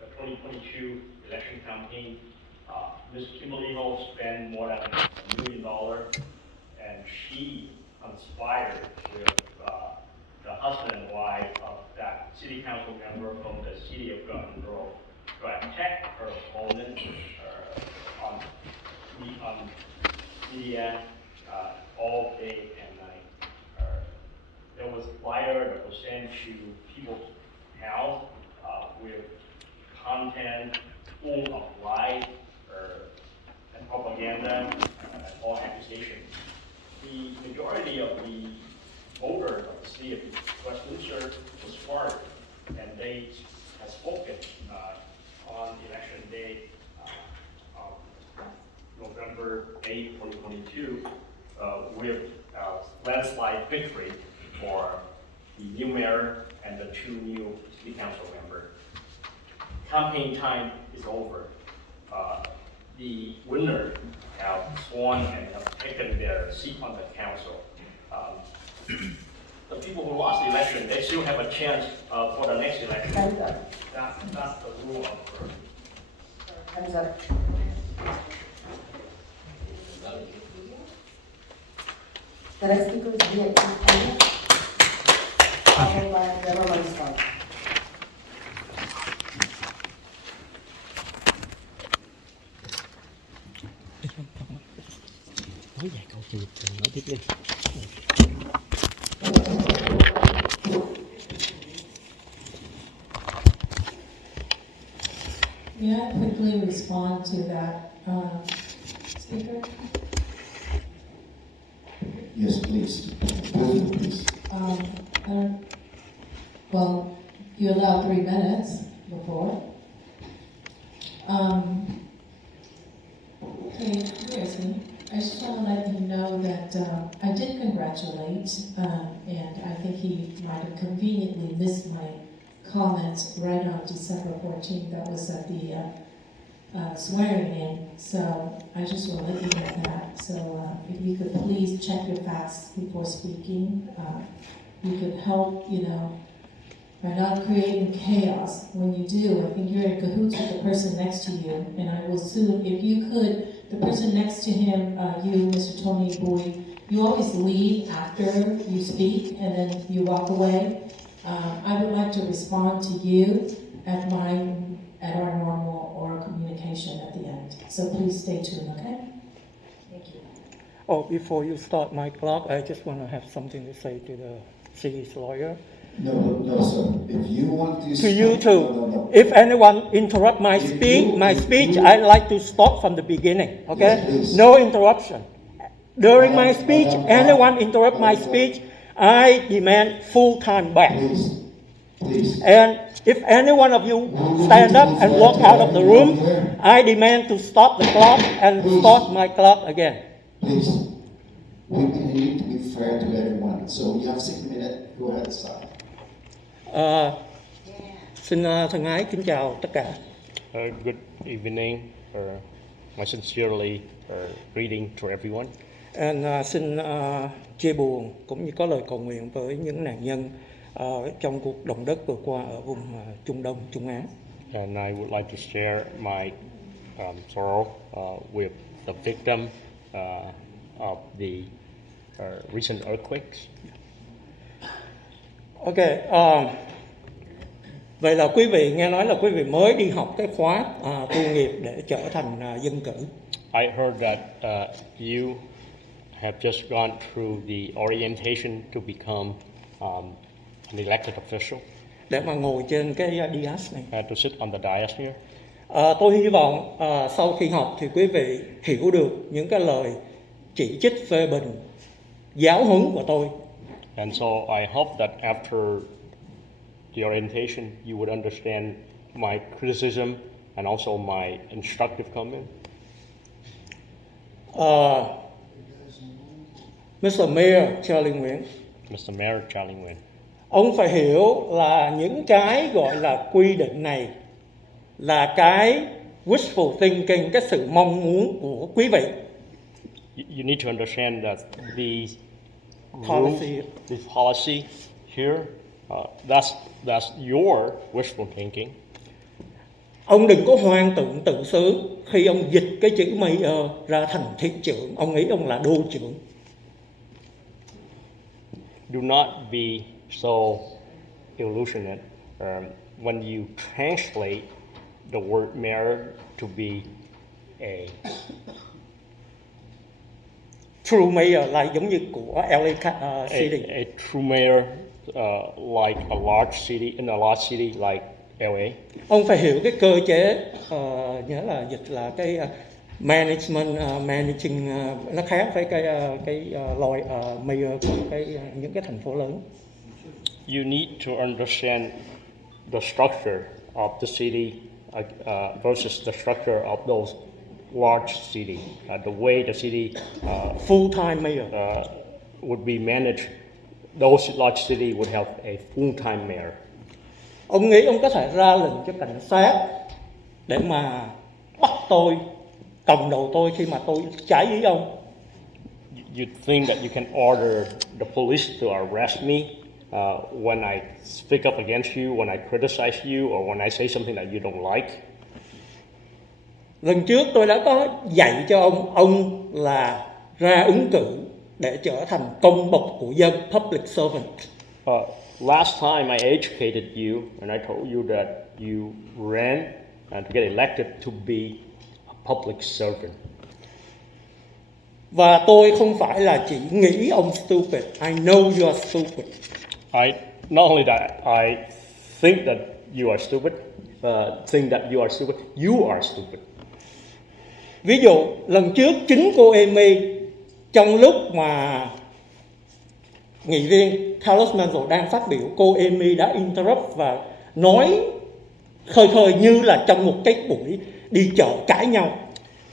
the 2022 election campaign, Ms. Kimberly Hall spent more than $1 million, and she conspired with the husband and wife of that city council member from the city of Garden Grove to attack her opponent on media all day and night. There was a flyer that was sent to people's house with content full of lies and propaganda and all accusations. The majority of the voters of the city of Westminster was smart, and they have spoken on election day of November 8, 2022, with landslide victory for the new mayor and the two new city council members. Campaign time is over. The winner have sworn and have taken their seat on the council. The people who lost the election, they still have a chance for the next election. That's the rule of the room. Time's up. The next speaker is Communic, followed by General Scott. Nói vài câu thì nói tiếp đi. May I quickly respond to that speaker? Yes, please. Please. Well, you allowed 3 minutes before. Hey, seriously, I just want to let him know that I did congratulate, and I think he might have conveniently missed my comments right on December 14th. That was at the swearing in. So I just want to let you know that. So if you could please check your facts before speaking, you could help, by not creating chaos. When you do, I think you're in cahoots with the person next to you, and I will soon, if you could, the person next to him, you, Mr. Tony Boyd, you always leave after you speak, and then you walk away. I would like to respond to you at our normal oral communication at the end. So please stay tuned, okay? Thank you. Oh, before you start my clock, I just want to have something to say to the city's lawyer. No, sir. If you want to... To you too. No. If anyone interrupt my speech, I like to start from the beginning, okay? Yes, no interruption. During my speech, anyone interrupt my speech, I demand full time back. Please. And if any one of you stand up and walk out of the room, I demand to stop the clock and start my clock again. Please. We need to be fair to everyone. So you have 6 minutes. Go ahead, start. Xin thân ái kính chào tất cả. Good evening. my sincerely greeting to everyone. And xin chia buồn cũng như có lời cầu nguyện với những nạn nhân trong cuộc động đất vừa qua ở vùng Trung Đông, Trung Á. And I would like to share my sorrow with the victim of the recent earthquakes. Ok, vậy là quý vị nghe nói là quý vị mới đi học cái khóa tu nghiệp để trở thành dân cử. I heard that you have just gone through the orientation to become an elected official. Để mà ngồi trên cái dais này. To sit on the dais here. Tôi hy vọng sau khi học thì quý vị hiểu được những cái lời chỉ trích phê bình, giáo huấn của tôi. And so I hope that after the orientation you would understand my criticism and also my instructive comment. Mr. Mayor Charlie Nguyễn. Mr. Mayor Charlie Nguyễn. Ông phải hiểu là những cái gọi là quy định này là cái wishful thinking, cái sự mong muốn của quý vị. You need to understand that the policy here, that's your wishful thinking. Ông đừng có hoang tưởng tự sướng khi ông dịch cái chữ mayor ra thành thị trưởng, ông nghĩ ông là đô trưởng. Do not be so illusionate when you translate the word mayor to be a true mayor, like giống như của LA City. A true mayor like a large city, in a large city like LA. Ông phải hiểu cái cơ chế, nhớ là dịch là cái management, managing, nó khác với cái mayor của những cái thành phố lớn. You need to understand the structure of the city versus the structure of those large city. The way the city full-time mayor would be managed, those large city would have a full-time mayor. Ông nghĩ ông có thể ra lệnh cho cảnh sát để mà bắt tôi, cầm đầu tôi khi mà tôi trái ý ông? You think that you can order the police to arrest me when I speak up against you, when I criticize you, or when I say something that you don't like? Lần trước tôi đã có dạy cho ông là ra ứng cử để trở thành công bộc của dân, public servant. Last time I educated you and I told you that you ran to get elected to be a public servant. Và tôi không phải là chỉ nghĩ ông stupid. I know you are stupid. Not only that, I think that you are stupid. Think that you are stupid. You are stupid. Ví dụ lần trước chính cô Amy trong lúc mà nghị viên Carlos Menzo đang phát biểu, cô Amy đã interrupt và nói khơi khơi như là trong một cái buổi đi chợ cãi nhau.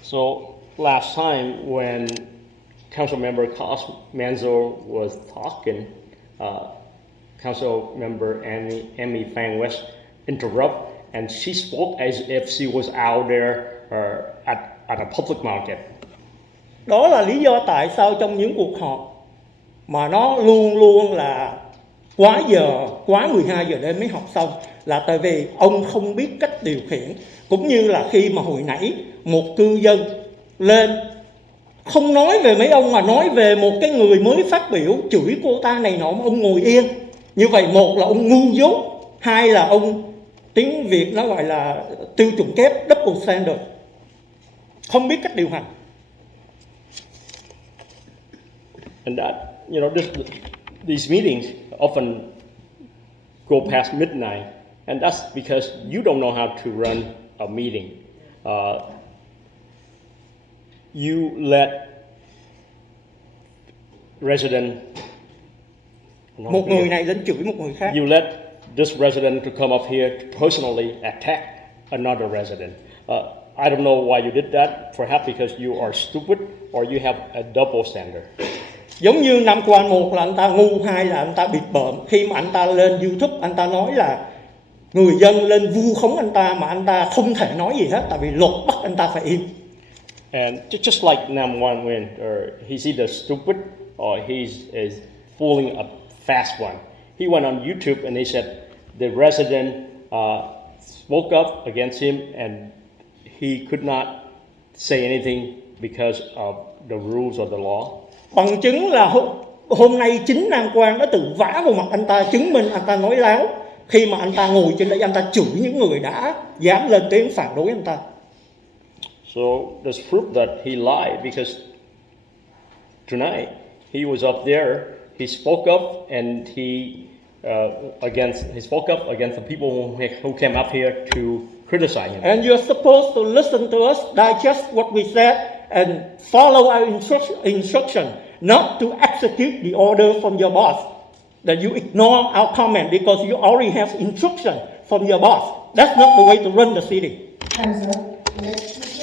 So last time when Council Member Carlos Menzo was talking, Council Member Amy Phang West interrupt and she spoke as if she was out there at a public market. Đó là lý do tại sao trong những cuộc họp mà nó luôn luôn là quá giờ, quá 12 giờ đêm mới học xong, là tại vì ông không biết cách điều khiển. Cũng như là khi mà hồi nãy một cư dân lên không nói về mấy ông mà nói về một cái người mới phát biểu, chửi cô ta này nọ mà ông ngồi yên. Như vậy một là ông ngu dốt, hai là ông, tiếng Việt nó gọi là tiêu chuẩn kép, double standard, không biết cách điều hành. And that, these meetings often go past midnight, and that's because you don't know how to run a meeting. You let resident, một người này lên chửi một người khác. You let this resident to come up here to personally attack another resident. I don't know why you did that. Perhaps because you are stupid or you have a double standard. Giống như năm qua, một là anh ta ngu, hai là anh ta bịp bợm. Khi mà anh ta lên YouTube, anh ta nói là người dân lên vu khống anh ta mà anh ta không thể nói gì hết, tại vì luật bắt anh ta phải im. And just like Nam Wan Win, or he's either stupid or he's is fooling a fast one. He went on YouTube and he said the resident spoke up against him and he could not say anything because of the rules of the law. Bằng chứng là hôm nay chính Nam Quang đã tự vả vào mặt anh ta, chứng minh anh ta nói láo khi mà anh ta ngồi trên đây, anh ta chửi những người đã dám lên tiếng phản đối anh ta. So there's proof that he lied because tonight he was up there, he spoke up and he spoke up against the people who came up here to criticize him. And you're supposed to listen to us, digest what we said and follow our instruction, not to execute the order from your boss. That you ignore our comment because you already have instruction from your boss. That's not the way to run the city. Time's up. Next.